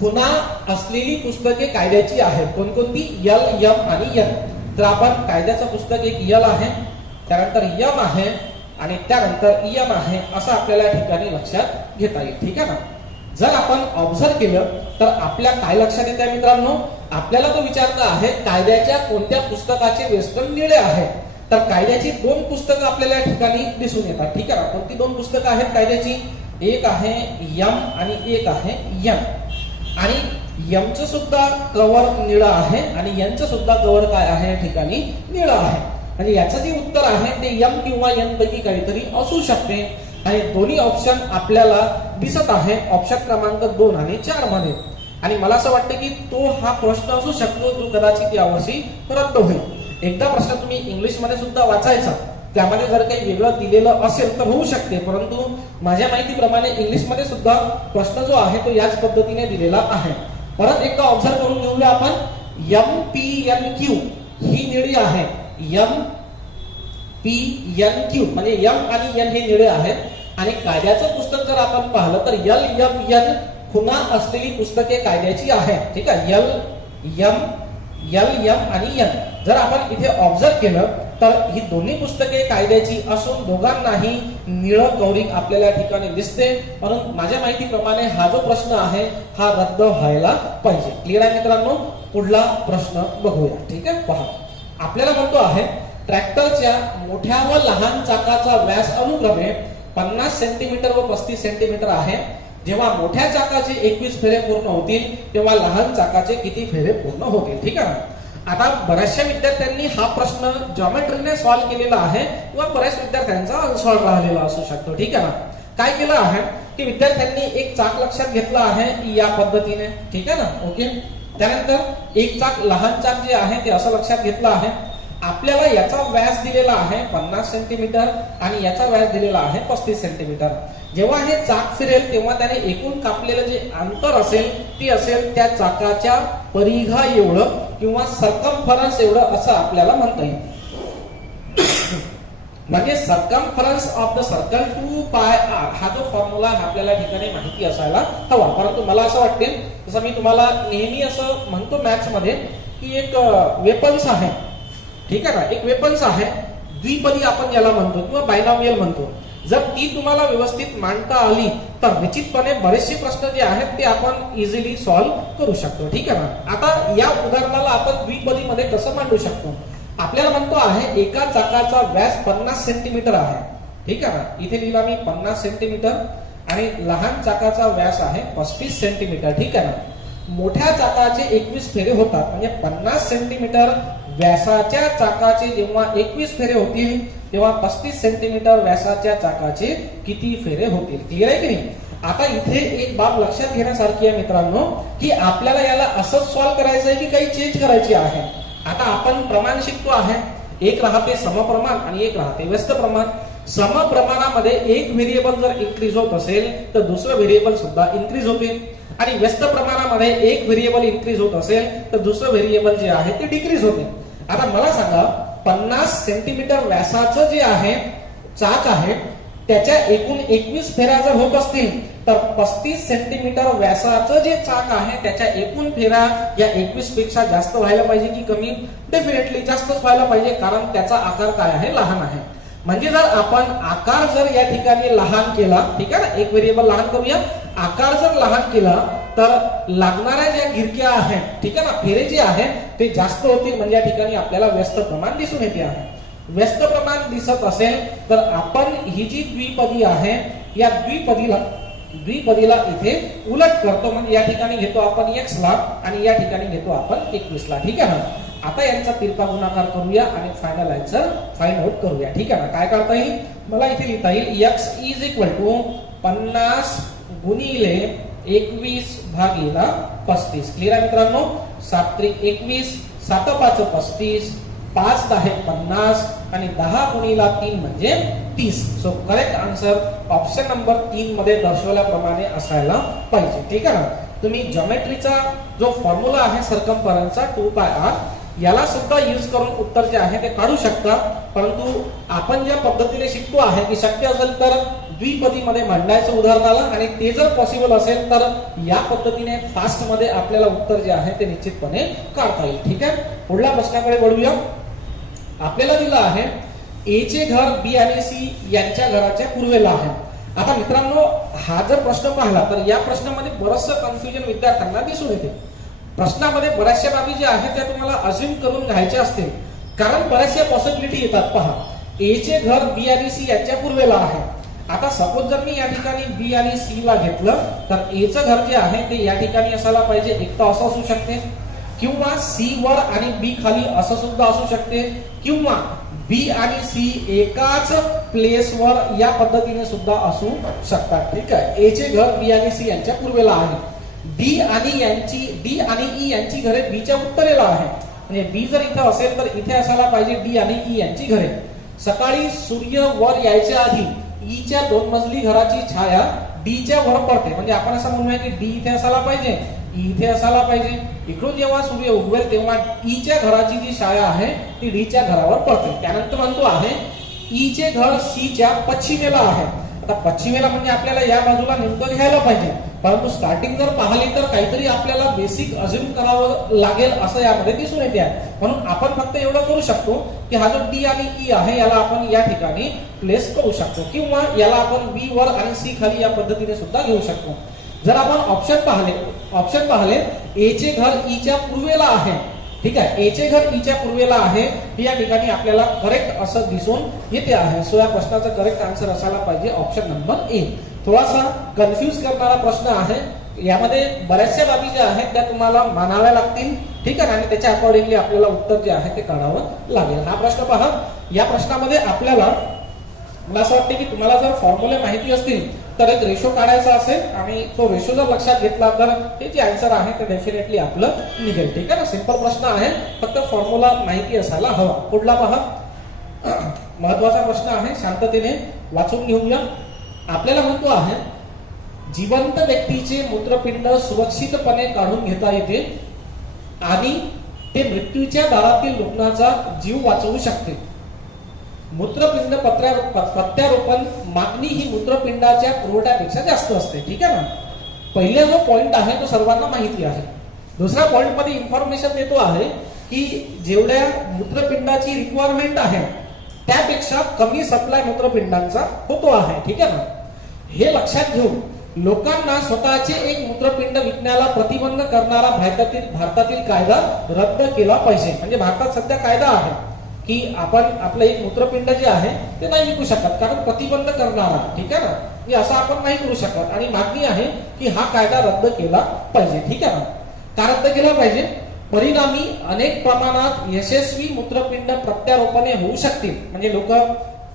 खुणा असलेली पुस्तके कायद्याची आहेत. कोणकोणती? एल, एम आणि एन. तर आपण कायद्याचं पुस्तक एक एल आहे, त्यानंतर एम आहे आणि त्यानंतर एम आहे, असं आपल्याला या ठिकाणी लक्षात घेता येईल. ठीक आहे ना? जर आपण ऑब्झर्व केलं तर आपल्या काय लक्षात येत आहे मित्रांनो, आपल्याला तो विचारता आहे कायद्याच्या कोणत्या पुस्तकाचे वेस्टर्न निळे आहे. तर कायद्याची 2 पुस्तकं आपल्याला या ठिकाणी दिसून येतात. ठीक आहे ना? कोणती 2 पुस्तकं आहेत कायद्याची? एक आहे एम आणि एक आहे एन. आणि एमचं सुद्धा कव्हर निळं आहे आणि एनचं सुद्धा कव्हर काय आहे या ठिकाणी निळं आहे. म्हणजे याचं जे उत्तर आहे ते एम किंवा एन पैकी काहीतरी असू शकते. आणि दोन्ही ऑप्शन आपल्याला दिसत आहे ऑप्शन क्रमांक 2 आणि 4 मध्ये. आणि मला असं वाटतं की तो हा प्रश्न असू शकतो जो कदाचित यावर्षी रद्द होईल. एकदा प्रश्न तुम्ही इंग्लिश मध्ये सुद्धा वाचायचा, त्यामध्ये जर काही वेगळं दिलेलं असेल तर होऊ शकते, परंतु माझ्या माहितीप्रमाणे इंग्लिश मध्ये सुद्धा प्रश्न जो आहे तो याच पद्धतीने दिलेला आहे. परत एकदा ऑब्झर्व करून घेऊया आपण. एम, पी, एन, क्यू ही निळी आहे. एम, PNQ म्हणजे एम आणि एन हे निळे आहेत आणि कायद्याचं पुस्तक जर आपण पाहिलं तर LMN खुणा असलेली पुस्तके कायद्याची आहेत. ठीक आहे, LM आणि N जर आपण इथे ऑब्झर्व केलं तर ही दोन्ही पुस्तके कायद्याची असून दोघांनाही निळं कवरिंग आपल्याला या ठिकाणी दिसते. म्हणून माझ्या माहितीप्रमाणे हा जो प्रश्न आहे हा रद्द व्हायला पाहिजे. क्लिअर आहे मित्रांनो? पुढला प्रश्न बघूया. ठीक आहे, पहा आपल्याला म्हणतो आहे ट्रॅक्टरच्या मोठ्या व लहान चाकाचा व्यास अनुक्रमे 50 सेंटीमीटर व 35 सेंटीमीटर आहे. जेव्हा मोठ्या चाकाचे 21 फेरे पूर्ण होतील तेव्हा लहान चाकाचे किती फेरे पूर्ण होतील. ठीक आहे, आता बऱ्याचशा विद्यार्थ्यांनी हा प्रश्न जॉमेट्रीने सॉल्व्ह केलेला आहे किंवा बऱ्याच विद्यार्थ्यांचा अनसॉल्व्ह राहिलेला असू शकतो. ठीक आहे ना? काय केलं आहे की विद्यार्थ्यांनी एक चाक लक्षात घेतलं आहे या पद्धतीने. ठीक आहे ना? ओके, त्यानंतर एक चाक लहान चाक जे आहे ते असं लक्षात घेतलं आहे. आपल्याला याचा व्यास दिलेला आहे 50 सेंटीमीटर आणि याचा व्यास दिलेला आहे 35 सेंटीमीटर. जेव्हा हे चाक फिरेल तेव्हा त्याने एकूण कापलेलं जे अंतर असेल ती असेल त्या चाकाच्या परिघा एवढं किंवा सर्कम्फरन्स एवढं असं आपल्याला म्हणता येईल. म्हणजे circumference of the circle 2πr हा जो फॉर्म्युला आपल्याला ठिकाणी माहिती असायला हवा. परंतु मला असं वाटते जसं मी तुम्हाला नेहमी असं म्हणतो मॅथ्स मध्ये की एक वेपन्स आहे. ठीक आहे ना? एक वेपन्स आहे, द्विपदी आपण याला म्हणतो किंवा बायनॉमियल म्हणतो. जर ती तुम्हाला व्यवस्थित मांडता आली तर निश्चितपणे बरेचसे प्रश्न जे आहेत ते आपण इझिली सॉल्व्ह करू शकतो. ठीक आहे ना? आता या उदाहरणाला आपण द्विपदी मध्ये कसं मांडू शकतो? आपल्याला म्हणतो आहे एका चाकाचा व्यास 50 सेंटीमीटर आहे. ठीक आहे ना? इथे लिहिला मी 50 सेंटीमीटर आणि लहान चाकाचा व्यास आहे 35 सेंटीमीटर. ठीक आहे ना? मोठ्या चाकाचे 21 फेरे होतात म्हणजे 50 सेंटीमीटर व्यासाच्या चाकाचे जेव्हा 21 फेरे होतील तेव्हा 35 सेंटीमीटर व्यासाच्या चाकाचे किती फेरे होतील. क्लिअर आहे की नाही? आता इथे एक बाब लक्षात घेण्यासारखी आहे मित्रांनो की आपल्याला याला असंच सॉल्व्ह करायचं आहे की काही चेंज करायची आहे. आता आपण प्रमाण शिकतो आहे, एक राहते समप्रमाण आणि एक राहते व्यस्त प्रमाण. समप्रमाणामध्ये एक व्हेरिएबल जर इन्क्रीज होत असेल तर दुसरं व्हेरिएबल सुद्धा इन्क्रीज होते आणि व्यस्त प्रमाणामध्ये एक व्हेरिएबल इन्क्रीज होत असेल तर दुसरं व्हेरिएबल जे आहे ते डिक्रीज होते. आता मला सांगा 50 सेंटीमीटर व्यासाचं जे आहे चाक आहे त्याच्या एकूण 21 फेऱ्या जर होत असतील तर 35 सेंटीमीटर व्यासाचं जे चाक आहे त्याच्या एकूण फेऱ्या या 21 पेक्षा जास्त व्हायला पाहिजे की कमी? डेफिनेटली जास्तच व्हायला पाहिजे, कारण त्याचा आकार काय आहे? लहान आहे. म्हणजे जर आपण आकार जर या ठिकाणी लहान केला, ठीक आहे ना, एक व्हेरिएबल लहान करूया, आकार जर लहान केला तर लागणाऱ्या ज्या गिरक्या आहेत, ठीक आहे ना, फेरे जे आहेत ते जास्त होतील. म्हणजे या ठिकाणी आपल्याला व्यस्त प्रमाण दिसून येते आहे. व्यस्त प्रमाण दिसत असेल तर आपण ही जी द्विपदी आहे या द्विपदीला इथे उलट करतो. म्हणजे या ठिकाणी घेतो आपण x ला आणि या ठिकाणी घेतो आपण 21 ला. ठीक आहे ना? आता यांचा तिरका गुणाकार करूया आणि फायनल आन्सर फाइंड आउट करूया. ठीक आहे ना? काय करता येईल? मला इथे लिहिता येईल x इज इक्वल टू 50 गुणिले 21 भागीला 35. क्लिअर आहे मित्रांनो? 7 त्रिक 21, 7 पाच 35, 5 10 50 आणि 10 गुणिला 3 म्हणजे 30. So correct answer option number 3 मध्ये दर्शवल्याप्रमाणे असायला पाहिजे. ठीक आहे ना? तुम्ही जॉमेट्रीचा जो फॉर्म्युला आहे सर्कम्फरन्सचा 2πr याला सुद्धा यूज करून उत्तर जे आहे ते काढू शकता. परंतु आपण ज्या पद्धतीने शिकतो आहे की शक्य असेल तर द्विपदीमध्ये मांडायचं उदाहरणाला आणि ते जर पॉसिबल असेल तर या पद्धतीने फास्ट मध्ये आपल्याला उत्तर जे आहे ते निश्चितपणे काढता येईल. ठीक आहे, पुढल्या प्रश्नाकडे वळूया. आपल्याला दिलं आहे ए चे घर बी आणि सी यांच्या घराच्या पूर्वेला आहे. आता मित्रांनो हा जर प्रश्न पाहिला तर या प्रश्नामध्ये बरचसं कन्फ्युजन विद्यार्थ्यांना दिसून येते. प्रश्नामध्ये बऱ्याचशा बाबी ज्या आहेत त्या तुम्हाला अज्युम करून घ्यायच्या असतील कारण बऱ्याचशा पॉसिबिलिटी येतात. पहा, ए चे घर बी आणि सी यांच्या पूर्वेला आहे. आता सपोज जर मी या ठिकाणी बी आणि सी ला घेतलं तर ए चं घर जे आहे ते या ठिकाणी असायला पाहिजे. एक तर असं असू शकते किंवा सी वर आणि बी खाली असं सुद्धा असू शकते किंवा बी आणि सी एकाच प्लेसवर या पद्धतीने सुद्धा असू शकतात. ठीक आहे, ए चे घर बी आणि सी यांच्या पूर्वेला आहे. डी आणि ई यांची घरे बी च्या उत्तरेला आहे. म्हणजे बी जर इथे असेल तर इथे असायला पाहिजे डी आणि ई यांची घरे. सकाळी सूर्य वर यायच्या आधी ई च्या 2 मजली घराची छाया डी च्या वर पडते. म्हणजे आपण असं म्हणूया की डी इथे असायला पाहिजे, ई इथे असायला पाहिजे. इकडून जेव्हा सूर्य उगवेल तेव्हा ई च्या घराची जी छाया आहे ती डी च्या घरावर पडते. त्यानंतर म्हणतो आहे ई चे घर सी च्या पश्चिमेला आहे. आता पश्चिमेला म्हणजे आपल्याला या बाजूला नेमकं घ्यायला पाहिजे, परंतु स्टार्टिंग जर पाहिली तर काहीतरी आपल्याला बेसिक अज्युम करावं लागेल असं यामध्ये दिसून येते आहे. म्हणून आपण फक्त एवढं करू शकतो की हा जो डी आणि ई आहे याला आपण या ठिकाणी प्लेस करू शकतो, किंवा याला आपण बी वर आणि सी खाली या पद्धतीने सुद्धा घेऊ शकतो. जर आपण ऑप्शन पाहिले ए चे घर ई च्या पूर्वेला आहे. ठीक आहे, ए चे घर ई च्या पूर्वेला आहे, या ठिकाणी आपल्याला करेक्ट असं दिसून येते आहे. सो या प्रश्नाचा करेक्ट आन्सर असायला पाहिजे ऑप्शन नंबर ए. थोडासा कन्फ्युज करणारा प्रश्न आहे, यामध्ये बऱ्याचशा बाबी ज्या आहेत त्या तुम्हाला मानाव्या लागतील. ठीक आहे, आणि त्याच्या अकॉर्डिंगली आपल्याला उत्तर जे आहे ते काढावं लागेल. हा प्रश्न पहा, या प्रश्नामध्ये आपल्याला मला असं वाटतं की तुम्हाला जर फॉर्म्युले माहिती असतील तर एक रेशो काढायचा असेल, आणि तो रेशो जर लक्षात घेतला तर हे जे आन्सर आहे ते डेफिनेटली आपलं निघेल. ठीक आहे ना, सिंपल प्रश्न आहे, फक्त फॉर्म्युला माहिती असायला हवा. पुढला पहा, महत्वाचा प्रश्न आहे, शांततेने वाचून घेऊया. आपल्याला म्हणतो आहे जिवंत व्यक्तीचे मूत्रपिंड सुरक्षितपणे काढून घेता येते आणि ते मृत्यूच्या दारातील रुग्णाचा जीव वाचवू शकते. मूत्रपिंड प्रत्यारोपण मागणी ही मूत्रपिंडाच्या पुरवठ्यापेक्षा जास्त असते. ठीक आहे ना, पहिला जो पॉइंट आहे तो सर्वांना माहिती आहे. दुसऱ्या पॉइंट मध्ये इन्फॉर्मेशन देतो आहे की जेवढ्या मूत्रपिंडाची रिक्वायरमेंट आहे त्यापेक्षा कमी सप्लाय मूत्रपिंडांचा होतो आहे. ठीक आहे ना, हे लक्षात घेऊन लोकांना स्वतःचे एक मूत्रपिंड विकण्याला प्रतिबंध करणारा भारतातील कायदा रद्द केला पाहिजे. म्हणजे भारतात सध्या कायदा आहे की आपण आपलं एक मूत्रपिंड जे आहे ते नाही विकू शकत, कारण प्रतिबंध करणारा. ठीक आहे ना, असं आपण नाही करू शकत, आणि मागणी आहे की हा कायदा रद्द केला पाहिजे. ठीक आहे ना, का रद्द केला पाहिजे? परिणामी अनेक प्रमाणात यशस्वी मूत्रपिंड प्रत्यारोपणे होऊ शकतील. म्हणजे लोक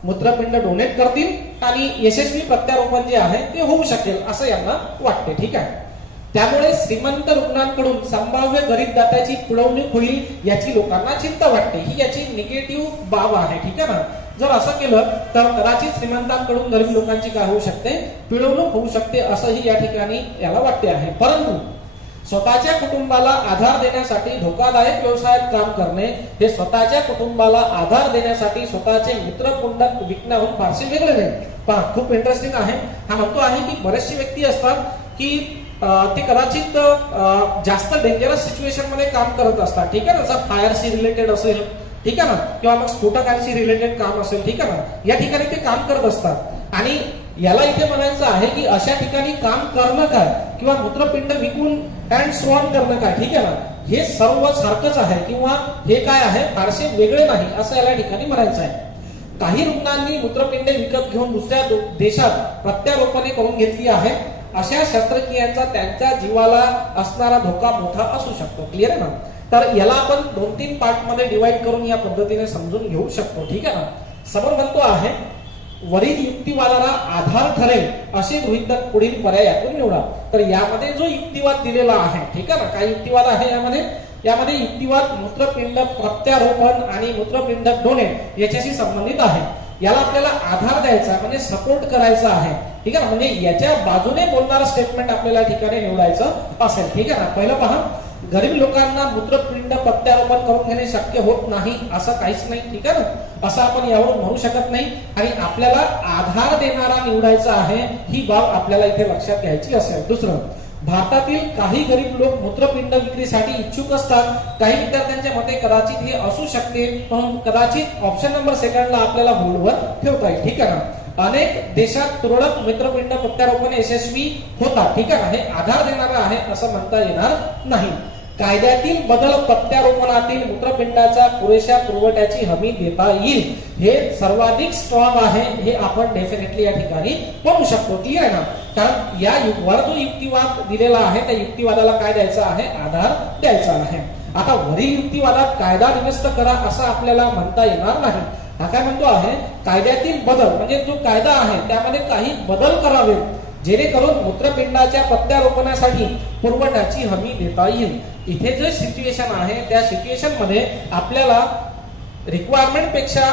मूत्रपिंड डोनेट करतील आणि यशस्वी प्रत्यारोपण जे आहे ते होऊ शकेल असं यांना वाटते. ठीक आहे, त्यामुळे श्रीमंत रुग्णांकडून संभाव्य गरीब दात्याची पिळवणूक होईल याची लोकांना चिंता वाटते. ही याची निगेटिव्ह बाब आहे. ठीक आहे ना, जर असं केलं तर कदाचित श्रीमंतांकडून गरीब लोकांची काय होऊ शकते, पिळवणूक होऊ शकते असंही या ठिकाणी याला वाटते आहे. परंतु स्वतःच्या कुटुंबाला आधार देण्यासाठी धोकादायक व्यवसायात काम करणे हे स्वतःच्या कुटुंबाला आधार देण्यासाठी स्वतःचे मित्रपिंड विकण्याहून फारसे वेगळे नाही. पहा, खूप इंटरेस्टिंग आहे. हा म्हणतो आहे की बरेचसे व्यक्ती असतात की ते कदाचित जास्त डेंजरस सिच्युएशन मध्ये काम करत असतात. ठीक आहे ना, जर फायरशी रिलेटेड असेल, ठीक आहे ना, किंवा मग स्फोटकांशी रिलेटेड काम असेल. ठीक आहे ना, या ठिकाणी ते काम करत असतात, आणि याला इथे म्हणायचं आहे की अशा ठिकाणी काम करणं काय किंवा मूत्रपिंड विकून अँड सो ऑन करणं काय, ठीक आहे ना, हे सर्व सारखंच आहे किंवा हे काय आहे फारसे वेगळे नाही असं याला ठिकाणी म्हणायचं आहे. काही रुग्णांनी मूत्रपिंडे विकत घेऊन दुसऱ्या देशात प्रत्यारोपणे करून घेतली आहे. अशा शस्त्रक्रियांचा त्यांच्या जीवाला असणारा धोका मोठा असू शकतो. क्लिअर आहे ना, तर याला आपण 2-3 पार्ट मध्ये डिवाइड करून या पद्धतीने समजून घेऊ शकतो. ठीक आहे ना, समोर म्हणतो आहे वरील युक्तिवादाला आधार ठरेल असे गृहीतक पुढील पर्यायातून निवडा. तर यामध्ये जो युक्तिवाद दिलेला आहे, ठीक आहे ना, काय युक्तिवाद आहे यामध्ये युक्तिवाद मूत्रपिंड प्रत्यारोपण आणि मूत्रपिंड डोनेट याच्याशी संबंधित आहे. याला आपल्याला आधार द्यायचा म्हणजे सपोर्ट करायचा आहे. ठीक आहे ना, म्हणजे याच्या बाजूने बोलणारा स्टेटमेंट आपल्याला ठिकाणी निवडायचं असेल. ठीक आहे ना, पहिलं पहा, गरीब लोकांना मूत्रपिंड प्रत्यारोपण करून घेणे शक्य होत नाही असं काहीच नाही. ठीक आहे ना, असं आपण यावरून म्हणू शकत नाही, आणि आपल्याला आधार देणारा निवडायचा आहे. ही बाब आपल्याला इथे लक्षात घ्यायची असेल. दुसरं, भारतातील काही गरीब लोक मूत्रपिंड विक्रीसाठी इच्छुक असतात. काही विद्यार्थ्यांच्या मते कदाचित हे असू शकते, पण कदाचित ऑप्शन नंबर सेकंडला आपल्याला होल्डवर ठेवता येईल. ठीक आहे ना, अनेक देशात तुरळक मूत्रपिंड प्रत्यारोपण यशस्वी होतात. ठीक आहे ना, हे आधार देणारं आहे असं म्हणता येणार नाही. कायद्यातील बदल प्रत्यारोपणातील मूत्रपिंडाच्या पुरेशा पुरवठ्याची हमी देता येईल हे सर्वाधिक स्ट्रॉंग आहे, हे आपण डेफिनेटली या ठिकाणी म्हणू शकतो. क्लिअर आहे ना, कारण या वर जो युक्तिवाद दिलेला आहे त्या युक्तिवादाला काय द्यायचा आहे, आधार द्यायचा आहे. आता वरील युक्तिवादात कायदा दुरुस्त करा असं आपल्याला म्हणता येणार नाही. हा काय म्हणतो आहे, कायद्यातील बदल म्हणजे जो कायदा आहे त्यामध्ये काही बदल करावे जेणेकरून मूत्रपिंडाच्या प्रत्यारोपणासाठी पुरवठ्याची हमी देता येईल. इथे जे सिच्युएशन आहे त्या सिच्युएशन मध्ये आपल्याला रिक्वायरमेंट पेक्षा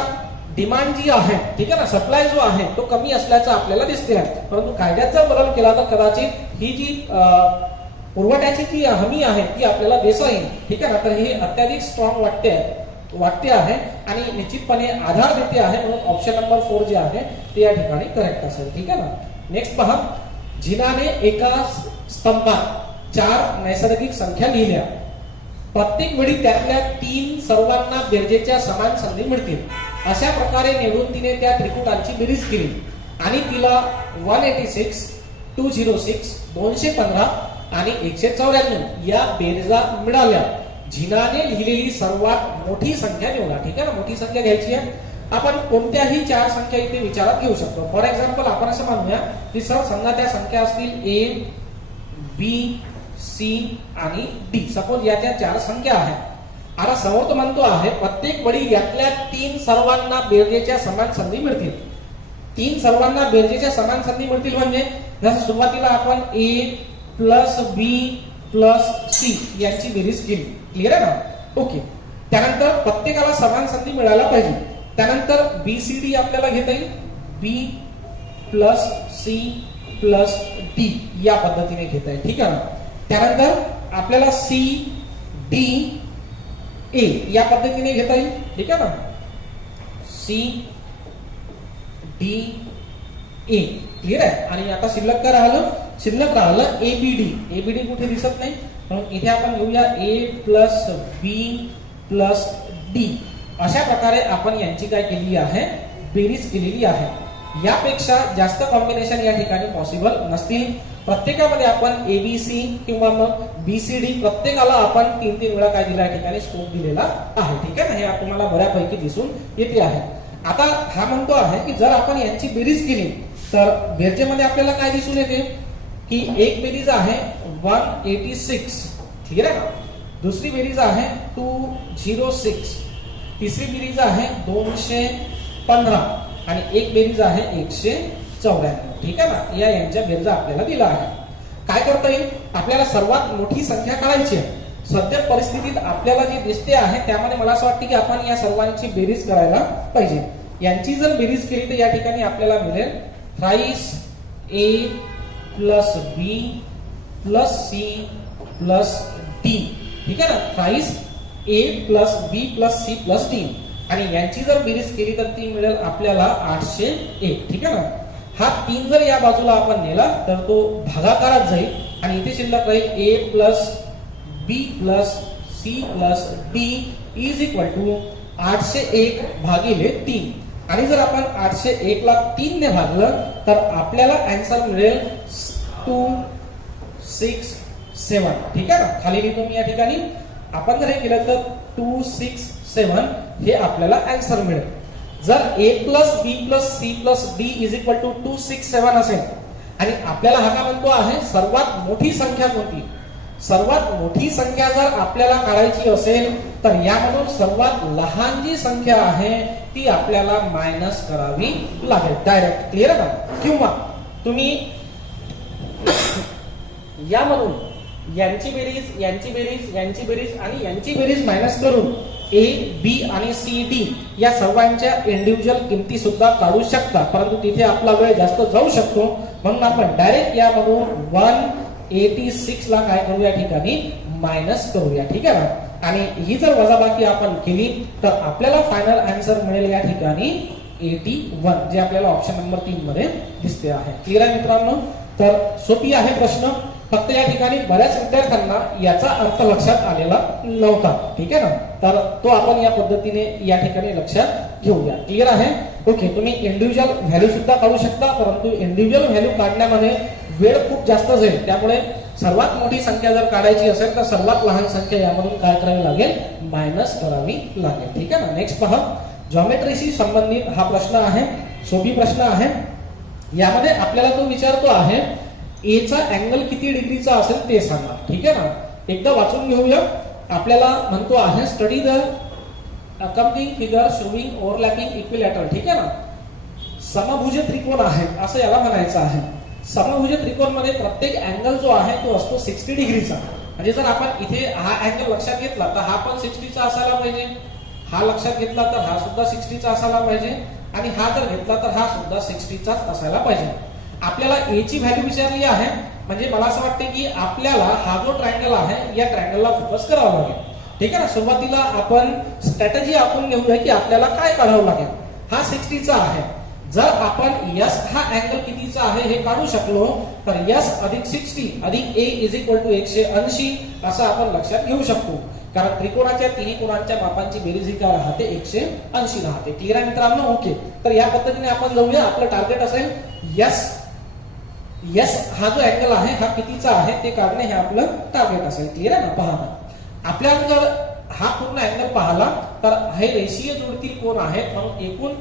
डिमांड जी आहे, ठीक आहे ना, सप्लाय जो आहे तो कमी असल्याचं आपल्याला दिसते आहे. परंतु कायद्यात जर बदल केला तर कदाचित ही जी पुरवठ्याची जी हमी आहे ती आपल्याला देता येईल. ठीक आहे ना, तर हे अत्याधिक स्ट्रॉंग वाटते वाटते आहे आणि निश्चितपणे आधार देते आहे, म्हणून ऑप्शन नंबर 4 जे आहे ते या ठिकाणी करेक्ट असेल. ठीक आहे ना. नेक्स्ट पहा, जिनाने एका स्तंभात 4 नैसर्गिक संख्या लिहिल्या. प्रत्येक वेळी त्यातल्या 3 सर्वांना बेरजेच्या समान संधी मिळतील. अशा प्रकारे निवडून तिने त्या त्रिकुटांची बेरीज केली आणि तिला 186, 206, 215 आणि 194 या बेरजा मिळाल्या. जिनाने लिहिलेली सर्वात मोठी संख्या निवडा. ठीक आहे ना. मोठी संख्या घ्यायची आहे. आपण कोणत्याही 4 संख्या इथे विचारात घेऊ शकतो. फॉर एक्झाम्पल आपण असं म्हणूया की सर समजा त्या संख्या असतील ए, बी, सी आणि डी. सपोज या त्या 4 संख्या आहेत. आता समोर तो म्हणतो आहे प्रत्येक वेळी यातल्या 3 सर्वांना बेरजेच्या समान संधी मिळतील. 3 सर्वांना बेरजेच्या समान संधी मिळतील म्हणजे जसं सुरुवातीला आपण ए प्लस बी प्लस सी यांची बेरीज केली. क्लिअर आहे ना. ओके. त्यानंतर प्रत्येकाला समान संधी मिळायला पाहिजे. त्यानंतर बी सी डी आपल्याला घेता येईल. बी प्लस सी प्लस डी या पद्धतीने घेता येईल. ठीक आहे ना. त्यानंतर आपल्याला सी डी ए या पद्धतीने घेता येईल. ठीक आहे ना. C D A. क्लिअर आहे. आणि आता शिल्लक काय राहिलं? शिल्लक राहिलं एबीडी. एबीडी कुठे दिसत नाही, म्हणून इथे आपण घेऊया ए प्लस बी प्लस डी. अशा प्रकारे आपण यांची काय केलेली आहे? बेरीज केलेली आहे. यापेक्षा जास्त कॉम्बिनेशन या ठिकाणी पॉसिबल नसतील. प्रत्येकामध्ये आपण एबीसी किंवा मग बीसीडी प्रत्येकाला आपण 3-3 वेळा काय दिला या ठिकाणी स्कोप दिलेला आहे. ठीक आहे ना. हे तुम्हाला बऱ्यापैकी दिसून येते आहे. आता हा म्हणतो आहे की जर आपण यांची बेरीज केली तर बेरजेमध्ये आपल्याला काय दिसून येते की एक बेरीज आहे 186. ठीक आहे ना. दुसरी बेरीज आहे 206. तिसरी बेरीज आहे 215 आणि एक बेरीज आहे 194. ठीक आहे ना. या यांच्या बेरजा आपल्याला दिला आहे. काय करता येईल? आपल्याला सर्वात मोठी संख्या काढायची आहे. सध्या परिस्थितीत आपल्याला जे दिसते आहे त्यामध्ये मला असं वाटतं की आपण या सर्वांची बेरीज करायला पाहिजे. यांची जर बेरीज केली तर या ठिकाणी आपल्याला मिळेल थ्राइस ए plus B plus C plus D. ठीक आहे ना. थ्राइस ए plus B plus C plus D आणि यांची जर बेरीज केली तर ती मिळेल आपल्याला 801. ठीक आहे ना. हा 3 जर या बाजूला आपण नेला तर तो भागाकारात जाईल आणि इथे शिल्लक राहील A plus B plus C plus D is equal to 801 भागिले 3. आणि जर आपण 801 ला 3 ने भागलं तर आपल्याला आन्सर मिळेल 267. ठीक आहे ना. खाली लिहितो मी या ठिकाणी. आपण जर हे केलं तर 267 हे आपल्याला आन्सर मिळेल. जर A plus B plus C plus D is equal to 267 असेल आणि आपल्याला हा काय म्हणतो आहे सर्वात मोठी संख्या कोणती? सर्वात मोठी संख्या जर आपल्याला काढायची असेल तर यामधून सर्वात लहान जी संख्या आहे ती आपल्याला मायनस करावी लागेल डायरेक्ट. क्लिअर आहे का? किंवा तुम्ही यामधून यांची बेरीज यांची बेरीज यांची बेरीज आणि यांची बेरीज मायनस करून ए बी आणि सी डी या सर्वांच्या इंडिव्हिज्युअल किमती सुद्धा काढू शकता, परंतु तिथे आपला वेळ जास्त जाऊ शकतो. म्हणून आपण डायरेक्ट यामधून 186 ला काय करू या ठिकाणी मायनस करूया. ठीक आहे ना. आणि ही जर वजाबाकी आपण केली तर आपल्याला फायनल आन्सर मिळेल या ठिकाणी 81 जे आपल्याला ऑप्शन नंबर 3 मध्ये दिसते आहे. क्लिअर आहे मित्रांनो. तर सोपी आहे प्रश्न. फक्त या ठिकाणी बऱ्याच विद्यार्थ्यांना याचा अर्थ लक्षात आलेला नव्हता. ठीक आहे ना. तर तो आपण या पद्धतीने या ठिकाणी लक्षात घेऊया. क्लिअर आहे. ओके. तुम्ही इंडिव्हिज्युअल व्हॅल्यू सुद्धा काढू शकता, परंतु इंडिव्हिज्युअल व्हॅल्यू काढण्यामध्ये वेळ खूप जास्त जाईल. त्यामुळे सर्वात मोठी संख्या जर काढायची असेल तर सर्वात लहान संख्या यामधून काय करावी लागेल? मायनस करावी लागेल. ठीक आहे ना. नेक्स्ट पहा. जॉमेट्रीशी संबंधित हा प्रश्न आहे. सोपी प्रश्न आहे. यामध्ये आपल्याला तो विचारतो आहे ए चा अँगल किती डिग्रीचा असेल ते सांगा. ठीक आहे ना. एकदा वाचून घेऊया. आपल्याला म्हणतो आहे study the accompanying figure showing overlapping equilateral. ठीक आहे ना. समभुज त्रिकोण आहे असं याला म्हणायचं आहे. समभुज त्रिकोण मध्ये प्रत्येक अँगल जो आहे तो असतो 60 डिग्रीचा. म्हणजे जर आपण इथे हा अँगल लक्षात घेतला तर हा पण 60 चा असायला पाहिजे. हा लक्षात घेतला तर हा सुद्धा 60 चा असायला पाहिजे आणि हा जर घेतला तर हा सुद्धा 60 चाच असायला पाहिजे. आपल्याला ए ची व्हॅल्यू विचारली आहे म्हणजे मला असं वाटतं की आपल्याला हा जो ट्रायंगल आहे या ट्रायंगलला फोकस करावा लागेल. ठीक आहे ना. सुरुवातीला आपण स्ट्रॅटेजी आखून घेऊया की आपल्याला काय काढावं लागेल. हा 60चा आहे. जर आपण यस हा अँगल कितीचा आहे हे काढू शकलो तर यस अधिक 60 अधिक ए इज इक्वल टू 180 असं आपण लक्षात घेऊ शकतो. कारण त्रिकोणाच्या तिन्ही कोणांच्या मापांची बेरीज ही काय राहते 180 राहते. क्लिअर आहे मित्रांनो. ओके, तर या पद्धतीने आपण जाऊया. आपलं टार्गेट असेल यस हा जो अँगल आहे हा कितीचा आहे ते काढणे हे आपलं टार्गेट असेल. क्लिअर आहे ना. पहा आपल्याला जर हा पूर्ण अँगल पाहिला तर हे रेषीय जोडतील कोण आहेत म्हणून एकूण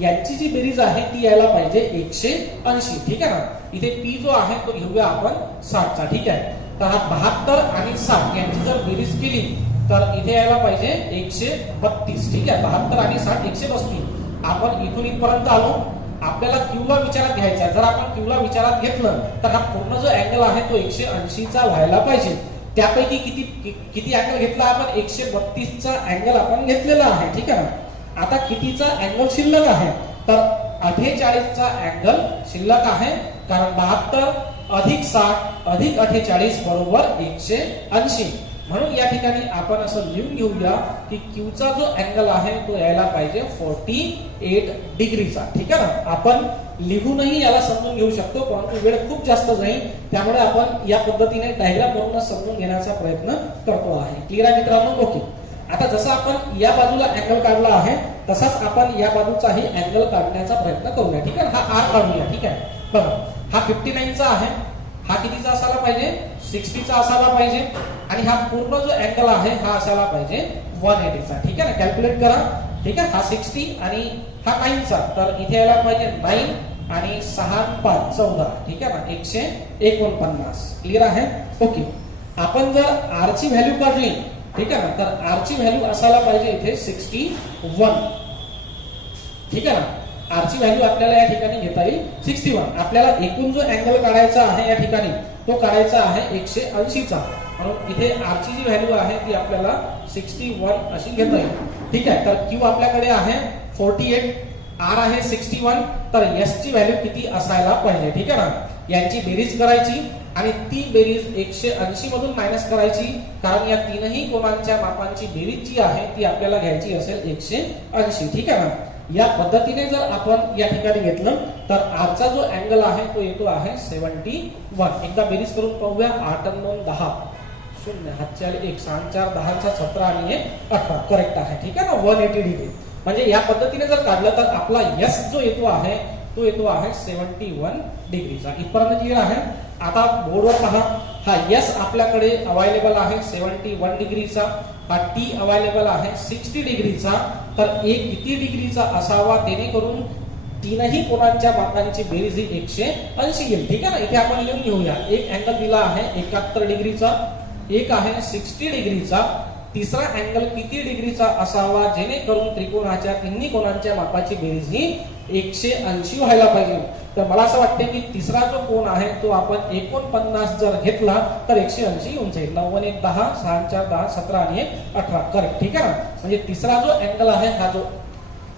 यांची जी बेरीज आहे ती यायला पाहिजे 180. ठीक आहे ना. इथे पी जो आहे तो घेऊया आपण 60चा. ठीक आहे. तर हा 72 आणि 60 यांची जर बेरीज केली तर इथे यायला पाहिजे 132. ठीक आहे. 72 आणि 60 132. आपण इथून इथपर्यंत आलो. आपल्याला क्यूला विचारात घ्यायचा. जर आपण क्यूला विचारात घेतलं तर हा पूर्ण जो अँगल आहे तो 180चा व्हायला पाहिजे. त्यापैकी किती अँगल घेतला आपण 132चा अँगल आपण घेतलेला आहे. ठीक आहे ना. आता कितीचा अँगल शिल्लक आहे तर 48चा अँगल शिल्लक आहे. कारण 72 अधिक 60 अधिक 48 बरोबर 180. म्हणून या ठिकाणी आपण असं लिहून घेऊया की क्यूचा जो अँगल आहे तो यायला पाहिजे 48 डिग्रीचा. ठीक आहे ना. आपण लिहूनही याला समजून घेऊ शकतो परंतु वेळ खूप जास्त जाईल त्यामुळे आपण या पद्धतीने डायग्राम वरून समजून घेण्याचा प्रयत्न करतो आहे. क्लिअर आहे मित्रांनो. ओके, आता जसं आपण या बाजूला अँगल काढला आहे तसाच आपण या बाजूचाही अँगल काढण्याचा प्रयत्न करूया. ठीक आहे. हा आर काढूया. ठीक आहे. बघा हा 59चा आहे. हा कितीचा असायला पाहिजे 60चा असायला पाहिजे आणि हा पूर्ण जो अँगल आहे हा असायला पाहिजे 180चा. ठीक आहे ना. कॅल्क्युलेट करा. ठीक आहे. हा 60 आणि हा 9चा तर इथे यायला पाहिजे 9 आणि 6 5 14. ठीक आहे ना. 149. क्लिअर आहे. ओके, आपण जर आर ची व्हॅल्यू काढली ठीक आहे ना तर आर ची व्हॅल्यू असायला पाहिजे इथे 61. ठीक आहे ना. आर ची व्हॅल्यू आपल्याला या ठिकाणी घेता येईल 61. आपल्याला एकूण जो अँगल काढायचा आहे या ठिकाणी तो काढायचा आहे 180चा. म्हणून इथे आर ची जी व्हॅल्यू आहे ती आपल्याला 61 अशी घेता येईल. ठीक आहे. तर क्यू आपल्याकडे आहे 48, आर आहे 61. तर एस ची व्हॅल्यू किती असायला पाहिजे. ठीक आहे ना. यांची बेरीज करायची आणि ती बेरीज 180 मधून मायनस करायची कारण या तीनही कोणांच्या मापांची बेरीज जी आहे ती आपल्याला घ्यायची असेल 180. ठीक आहे ना. या पद्धतीने जर आपण या ठिकाणी घेतलं तर आरचा जो अँगल आहे तो येतो आहे 71. एकदा बेरीज करून पाहूया. 8 आणि 9 10 0 हातच्या 1 6 4 10 17 आणि 18 करेक्ट आहे. ठीक आहे ना. 180 डिग्री. म्हणजे या पद्धतीने जर काढलं तर आपला यस जो येतो आहे तो येतो आहे 71 डिग्रीचा. इथपर्यंत क्लिअर आहे. आता बोर्डवर पहा. हा यस आपल्याकडे अवेलेबल आहे 71 डिग्रीचा. हा टी अवेलेबल आहे 60 डिग्रीचा. तर एक किती डिग्रीचा असावा जेणेकरून तीनही कोणांच्या मापांची बेरीज ही 180 येईल. ठीक आहे ना. इथे आपण लिहून घेऊया. एक अँगल दिला आहे 71 डिग्रीचा, एक आहे 60 डिग्रीचा. तिसरा अँगल किती डिग्रीचा असावा जेणेकरून त्रिकोणाच्या तिन्ही कोणांच्या मापाची बेरीज ही 180 व्हायला पाहिजे. तर मला असं वाटते की तिसरा जो कोण आहे तो आपण 49 जर घेतला तर 180 येऊन जाईल. 9 1 10 6 4 10 17 आणि 18 करेक्ट. ठीक आहे ना. म्हणजे तिसरा जो अँगल आहे हा जो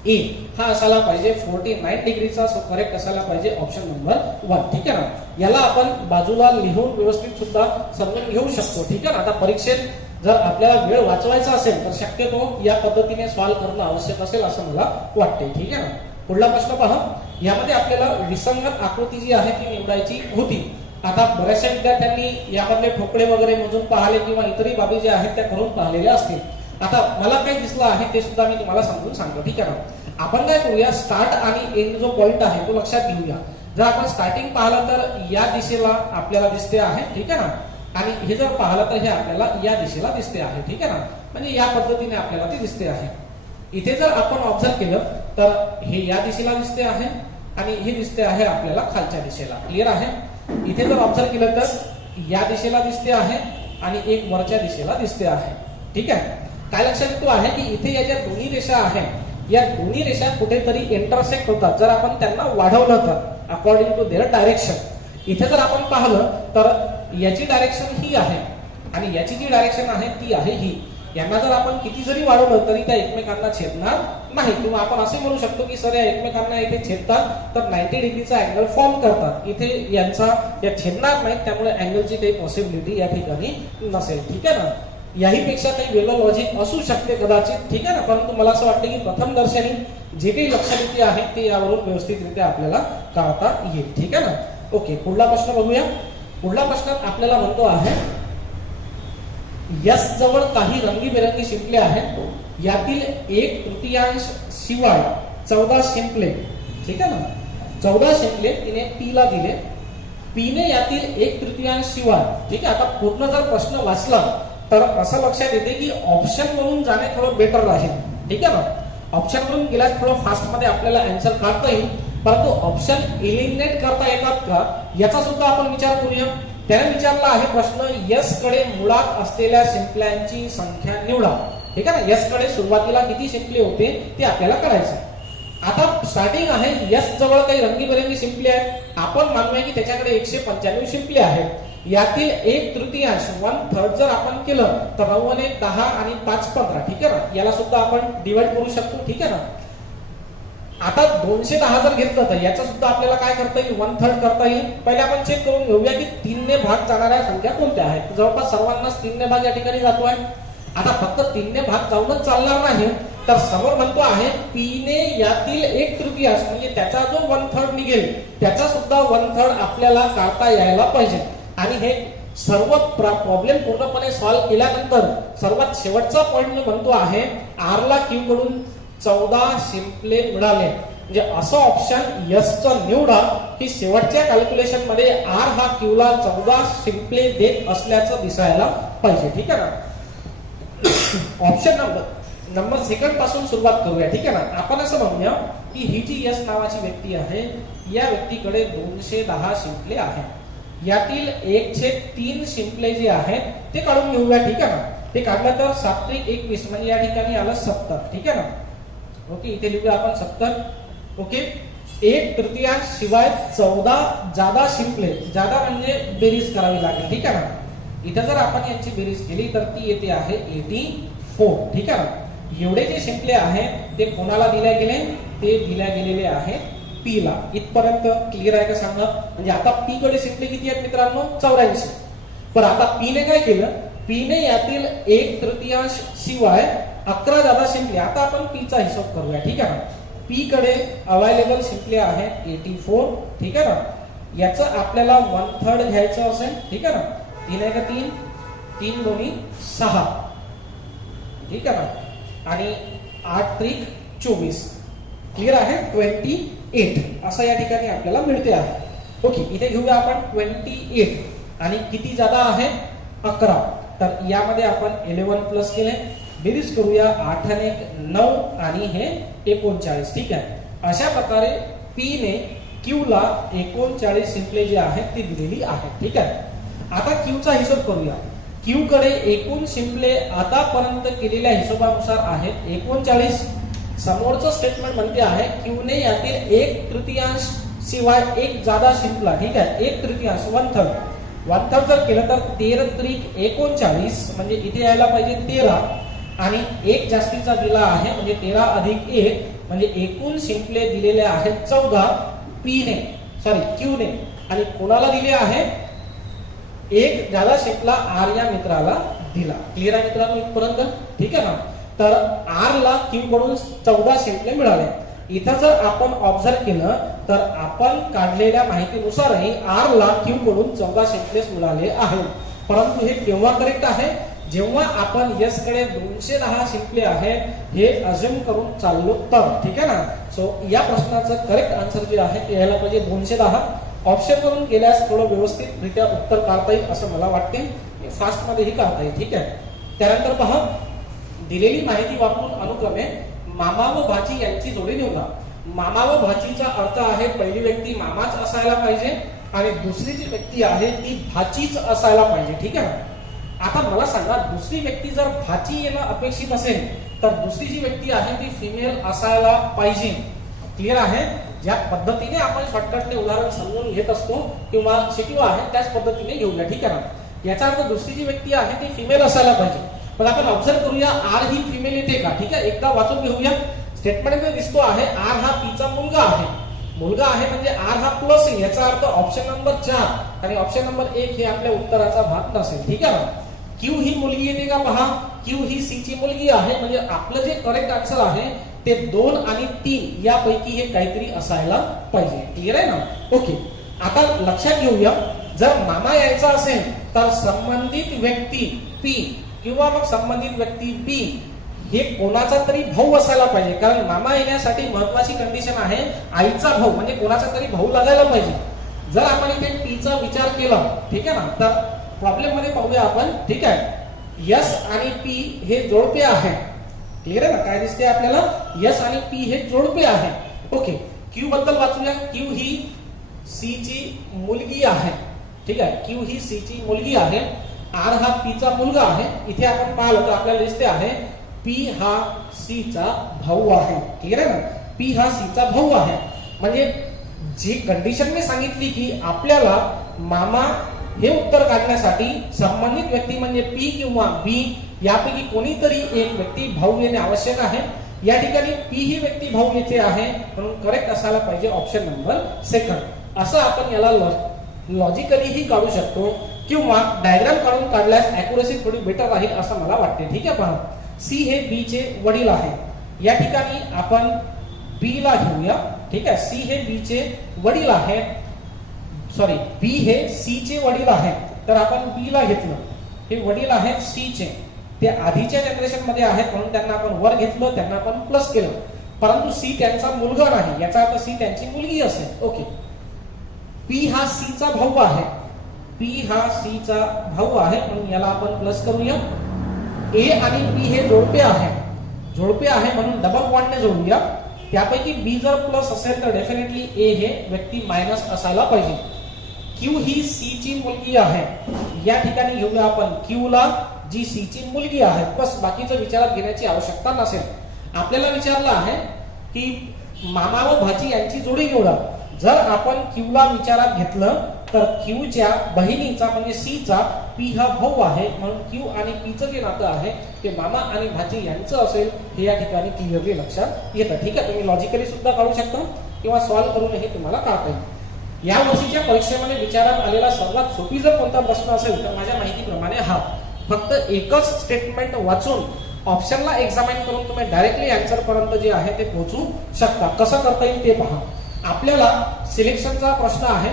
ए हा असायला पाहिजे 49 डिग्रीचा. सो करेक्ट असायला पाहिजे ऑप्शन नंबर 1. ठीक आहे ना. याला आपण बाजूला लिहून व्यवस्थित सुद्धा समजून घेऊ शकतो. ठीक आहे ना. आता परीक्षेत जर आपल्याला वेळ वाचवायचा असेल तर शक्यतो या पद्धतीने सॉल्व्ह करणं आवश्यक असेल असं मला वाटते. ठीक आहे ना. पुढला प्रश्न पहा. यामध्ये आपल्याला विसंगत आकृती जी आहे ती निवडायची होती. आता बऱ्याचशा विद्यार्थ्यांनी यामधले ठोकळे वगैरे मोजून पाहिले किंवा इतरही बाबी ज्या आहेत त्या करून पाहिलेल्या असतील. आता मला काय दिसलं आहे ते सुद्धा मी तुम्हाला समजून सांगतो. ठीक आहे ना. आपण काय करूया स्टार्ट आणि एंड जो पॉइंट आहे तो लक्षात घेऊया. जर आपण स्टार्टिंग पाहिलं तर या दिशेला आपल्याला दिसते आहे. ठीक आहे ना. आणि हे जर पाहिलं तर हे आपल्याला या दिशेला दिसते आहे. ठीक आहे ना. म्हणजे या पद्धतीने आपल्याला ते दिसते आहे. इथे जर आपण ऑब्झर्व केलं तर हे या दिशेला दिसते आहे आणि हे दिसते आहे आपल्याला खालच्या दिशेला. क्लिअर आहे. इथे जर ऑब्झर्व केलं तर या दिशेला दिसते आहे आणि एक वरच्या दिशेला दिसते आहे. ठीक आहे. काय लक्षात येतो आहे की इथे या ज्या दोन्ही रेषा आहेत या दोन्ही रेषा कुठेतरी इंटरसेक्ट होतात जर आपण त्यांना वाढवलं तर अकॉर्डिंग टू देअर डायरेक्शन. इथे जर आपण पाहिलं तर याची डायरेक्शन ही आहे आणि याची जी डायरेक्शन आहे ती आहे ही. यांना जर आपण किती जरी वाढवलं तरी त्या एकमेकांना छेदणार नाही. किंवा आपण असे म्हणू शकतो की सर या एकमेकांना इथे छेदतात तर 90 डिग्रीचा अँगल फॉर्म करतात. इथे यांचा या छेदणार नाही त्यामुळे अँगलची काही पॉसिबिलिटी या ठिकाणी नसेल. ठीक आहे ना. याही पेक्षा काही वेगळं लॉजिक असू शकते कदाचित, ठीक आहे ना. परंतु मला असं वाटतं की प्रथम दर्शनी जे काही लक्षात येते आहे ते यावरून व्यवस्थितरित्या आपल्याला काढता येईल, ठीक आहे ना. ओके, पुढला प्रश्न बघूया. पुढला प्रश्नात आपल्याला म्हणतो आहे यस जवळ काही रंगीबेरंगी शिंपले आहेत, यातील 1/3 शिवाय 14 शिंपले, ठीक आहे ना. 14 शिंपले तिने पी ला दिले, पीने यातील 1/3 शिवाय, ठीक आहे. आता पूर्ण जर प्रश्न वाचला तर असं लक्षात येते की ऑप्शन वरून जाणे थोडं बेटर राहील, ठीक आहे ना. ऑप्शन वरून गेल्यास थोडं फास्ट मध्ये आपल्याला आन्सर काढता येईल, परंतु ऑप्शन एलिमिनेट करता येतात का याचा सुद्धा आपण विचार करूया. त्याने विचारला आहे प्रश्न यस कडे मुळात असलेल्या शिंपल्यांची संख्या निवडा, ठीक आहे ना. यस कडे सुरुवातीला किती शिंपले होते ते आपल्याला करायचं. आता स्टार्टिंग आहे, यस जवळ काही रंगीबेरंगी शिंपले आहेत. आपण मानूया की त्याच्याकडे 195 शिंपले आहेत. यातील 1/3 1/3 जर आपण केलं तर 9 आणि 10 आणि 5 15, ठीक आहे ना. याला सुद्धा आपण डिवाइड करू शकतो, ठीक आहे ना. आता 210 जर घेतलं तर याचा सुद्धा आपल्याला काय करता येईल, 1/3 करता येईल. पहिले आपण चेक करून घेऊया की 3 ने भाग जाणाऱ्या संख्या कोणत्या आहेत. जवळपास सर्वांनाच 3 ने भाग या ठिकाणी जातोय. आता फक्त 3 ने भाग जाऊनच चालणार नाही, तर समोर म्हणतो आहे पी ने यातील 1/3 म्हणजे त्याचा जो 1/3 निघेल त्याचा सुद्धा 1/3 आपल्याला काढता यायला पाहिजे. आणि हे सर्व प्रॉब्लेम पूर्णपणे सॉल्व्ह केल्यानंतर सर्वात शेवटचा पॉइंट म्हणतो आहे आर ला क्यू कडून 14 शिंपले मिळाले. म्हणजे असं ऑप्शन यसचं निवडा की शेवटच्या कॅल्क्युलेशन मध्ये आर हा क्यू ला 14 शिंपले देत असल्याचं दिसायला पाहिजे, ठीक आहे ना. ऑप्शन नंबर सेकंड पासून सुरुवात करूया, ठीक आहे ना. आपण असं म्हणूया की ही जी यस नावाची व्यक्ती आहे या व्यक्तीकडे 210 शिंपले आहेत. यातील 1/3 शिंपले जे आहेत ते काढून घेऊया, ठीक आहे ना. ते काढलं तर 7 × 21 म्हणजे या ठिकाणी आलं 70, ठीक आहे ना. ओके, इथे लिहूया आपण 70. ओके, 1/3 शिवाय 14 जादा शिंपले, जादा म्हणजे बेरीज करावी लागेल, ठीक आहे ना. इथे जर आपण यांची बेरीज केली तर ती येते आहे 84, ठीक आहे ना. एवढे जे शिंपले आहेत ते कोणाला दिल्या गेले, ते दिल्या गेलेले आहेत पी ला. इथपर्यंत क्लिअर आहे का सांगा. म्हणजे आता पी कडे शिंपले किती आहेत मित्रांनो, 84. पण आता पी ने काय केलं, पी ने यातील 1/3 शिवाय 11 जादा शिंपले. आता आपण पी चा हिशोब करूया, ठीक आहे ना. पी कडे अवेलेबल शिंपले आहेत 84, ठीक आहे ना. याचं आपल्याला 1/3 घ्यायचं असेल, ठीक आहे ना. 3 × 3 3 2 6, ठीक आहे ना. आणि 8 × 24 क्लिअर आहे 28 असं या ठिकाणी आपल्याला मिळते आहे. ओके, इथे घेऊया आपण 28 आणि किती जादा आहे 11. तर यामध्ये आपण 11 प्लस केले, बेरीज करूया 8 आणि 9 आणि हे 39, ठीक आहे. अशा प्रकारे पी ने क्यू ला 39 शिंपले जे आहेत ते दिलेली आहेत, ठीक आहे. आता क्यू चा हिशोब करूया. क्यू कडे एकूण शिंपले आतापर्यंत केलेल्या हिशोबानुसार आहेत 39. समोरचं स्टेटमेंट म्हणते आहे क्यू ने यातील 1/3 शिवाय एक जादा शिंपला, ठीक आहे. 1/3 1/3 जर केलं तर 13 × 39 म्हणजे इथे यायला पाहिजे 13 आणि एक जास्तीचा दिला आहे म्हणजे 13 + 1 म्हणजे एकूण शिंपले दिलेले आहेत 14 पी ने, सॉरी क्यू ने. आणि कोणाला दिले आहे, एक जादा शिंपला आर या मित्राला दिला. क्लिअर आहे मित्रांनो इथपर्यंत, ठीक आहे ना. तर आर ला क्यू कडून 14 शिंपले मिळाले. इथं जर आपण ऑब्झर्व केलं तर आपण काढलेल्या माहितीनुसारही आर ला क्यू कडून 14 शिंपले मिळाले आहेत. परंतु हे केव्हा करेक्ट आहे, जेव्हा आपण यस कडे 210 शिंपले आहेत हे अज्युम करून चाललो तर, ठीक आहे ना. सो या प्रश्नाचं करेक्ट आन्सर जे आहे ते यायला पाहिजे 210. ऑप्शन करून गेल्यास थोडं व्यवस्थितरित्या उत्तर काढता येईल असं मला वाटते. फास्ट मध्येही काढता येईल, ठीक आहे. त्यानंतर पहा, दिलेली माहिती वापरून अनुक्रमे मामा व भाची यांची जोडी निवडा. मामा व भाचीचा अर्थ आहे पहिली व्यक्ती मामाच असायला पाहिजे आणि दुसरी जी व्यक्ती आहे ती भाचीच असायला पाहिजे, ठीक आहे. आता मला सांगा, दुसरी व्यक्ती जर भाची येणं अपेक्षित असेल तर दुसरी जी व्यक्ती आहे ती फिमेल असायला पाहिजे. क्लिअर आहे. ज्या पद्धतीने आपण शॉर्टकटने उदाहरण समजून घेत असतो किंवा शिकलो आहे त्याच पद्धतीने घेऊया, ठीक आहे ना. याचा अर्थ दुसरी जी व्यक्ती आहे ती फिमेल असायला पाहिजे. पण आपण ऑब्झर्व करूया आर ही फिमेल येते का, ठीक आहे. एकदा वाचून घेऊया. स्टेटमेंट मध्ये दिसतो आहे आर हा पीचा मुलगा आहे. मुलगा आहे म्हणजे आर हा प्लस याचा अर्थ ऑप्शन नंबर 4 आणि ऑप्शन नंबर 1 हे आपल्या उत्तराचा भाग नसेल, ठीक आहे ना. क्यू ही मुलगी येते का पहा, क्यू ही सी ची मुलगी आहे, म्हणजे आपलं जे करेक्ट आन्सर आहे ते 2 आणि 3 यापैकी हे काहीतरी असायला पाहिजे. क्लिअर आहे ना? ओके, आता लक्षात घेऊया, जर मामा यायचा असेल तर संबंधित व्यक्ती पी किंवा मग संबंधित व्यक्ती बी हे कोणाचा तरी भाऊ असायला पाहिजे. कारण मामा येण्यासाठी महत्वाची कंडिशन आहे आईचा भाऊ, म्हणजे कोणाचा तरी भाऊ लागायला पाहिजे. जर आपण इथे पीचा विचार केला, ठीक आहे ना, तर प्रॉब्लेम मध्ये पाहूया आपण. ठीक आहे, यस आणि पी हे जोडपे आहे. क्लिअर आहे ना? काय दिसते आपल्याला? यस आणि पी हे जोडपे आहे. ओके, क्यू बद्दल वाचूया. क्यू ही सी ची मुलगी आहे. ठीक आहे, क्यू ही सी ची मुलगी आहे. आर हा पी चा मुलगा आहे. इथे आपण पाहिलं तर आपल्याला दिसते आहे पी हा सी चा भाऊ आहे. क्लिअर आहे ना? पी हा सी चा भाऊ आहे. म्हणजे जी कंडिशन मी सांगितली की आपल्याला मामा हे उत्तर काढण्यासाठी संबंधित व्यक्ती म्हणजे पी किंवा बी यापैकी कोणीतरी एक व्यक्ती भाऊ येणे आवश्यक आहे. या ठिकाणी पी ही व्यक्ती भाऊ येथे आहे, म्हणून करेक्ट असायला पाहिजे ऑप्शन नंबर सेकंड. असं आपण याला लॉजिकली ही काढू शकतो किंवा डायग्राम काढून काढल्यास अॅक्युरेसी थोडी बेटर राहील असं मला वाटते. ठीक आहे, पहा, सी हे बी चे वडील आहे. या ठिकाणी आपण बी ला घेऊया. ठीक आहे, सी हे बी चे वडील आहे, सॉरी बी हे सी चे वडील आहे. तर आपण बी ला घेतलं, हे वडील आहेत सी चे, ते आधीच्या जनरेशन मध्ये आहेत म्हणून त्यांना आपण वर घेतलं, त्यांना आपण प्लस केलं. परंतु सी त्यांचा मुलगा नाही, याचा अर्थ सी त्यांची मुलगी असेल. ओके, पी हा सी चा भाऊ आहे. पी हा सी चा भाऊ आहे म्हणून याला आपण प्लस करूया. ए आणि बी हे जोडपे आहे. जोडपे आहे म्हणून डबल बॉन्डने जोडूया. त्यापैकी बी जर प्लस असेल तर डेफिनेटली ए हे व्यक्ती मायनस असायला पाहिजे. क्यू ही सी ची मुलगी आहे. या ठिकाणी घेऊया आपण क्यू ला, जी सी ची मुलगी आहे. बस, बाकीचं विचारात घेण्याची आवश्यकता नसेल. आपल्याला विचारलं आहे की मामा व भाची यांची जोडी निवडा. जर आपण क्यू ला विचारात घेतलं तर क्यूच्या बहिणीचा म्हणजे सी चा पी हा भाऊ आहे, म्हणून क्यू आणि पीचं जे नातं आहे ते मामा आणि भाची यांचं असेल, हे या ठिकाणी क्लिअरली लक्षात येतं. ठीक आहे, तुम्ही लॉजिकली सुद्धा काढू शकता किंवा सॉल्व्ह करून हे तुम्हाला काढता येईल. या वर्षीच्या परीक्षेमध्ये विचारात आलेला सर्वात सोपी जर कोणता प्रश्न असेल तर माझ्या माहितीप्रमाणे हा. फक्त एकच स्टेटमेंट वाचून ऑप्शनला एक्झामाइन करून तुम्ही डायरेक्टली आन्सर पर्यंत जे आहे ते पोहोचू शकता. कसं करता येईल ते पहा. आपल्याला सिलेक्शनचा प्रश्न आहे.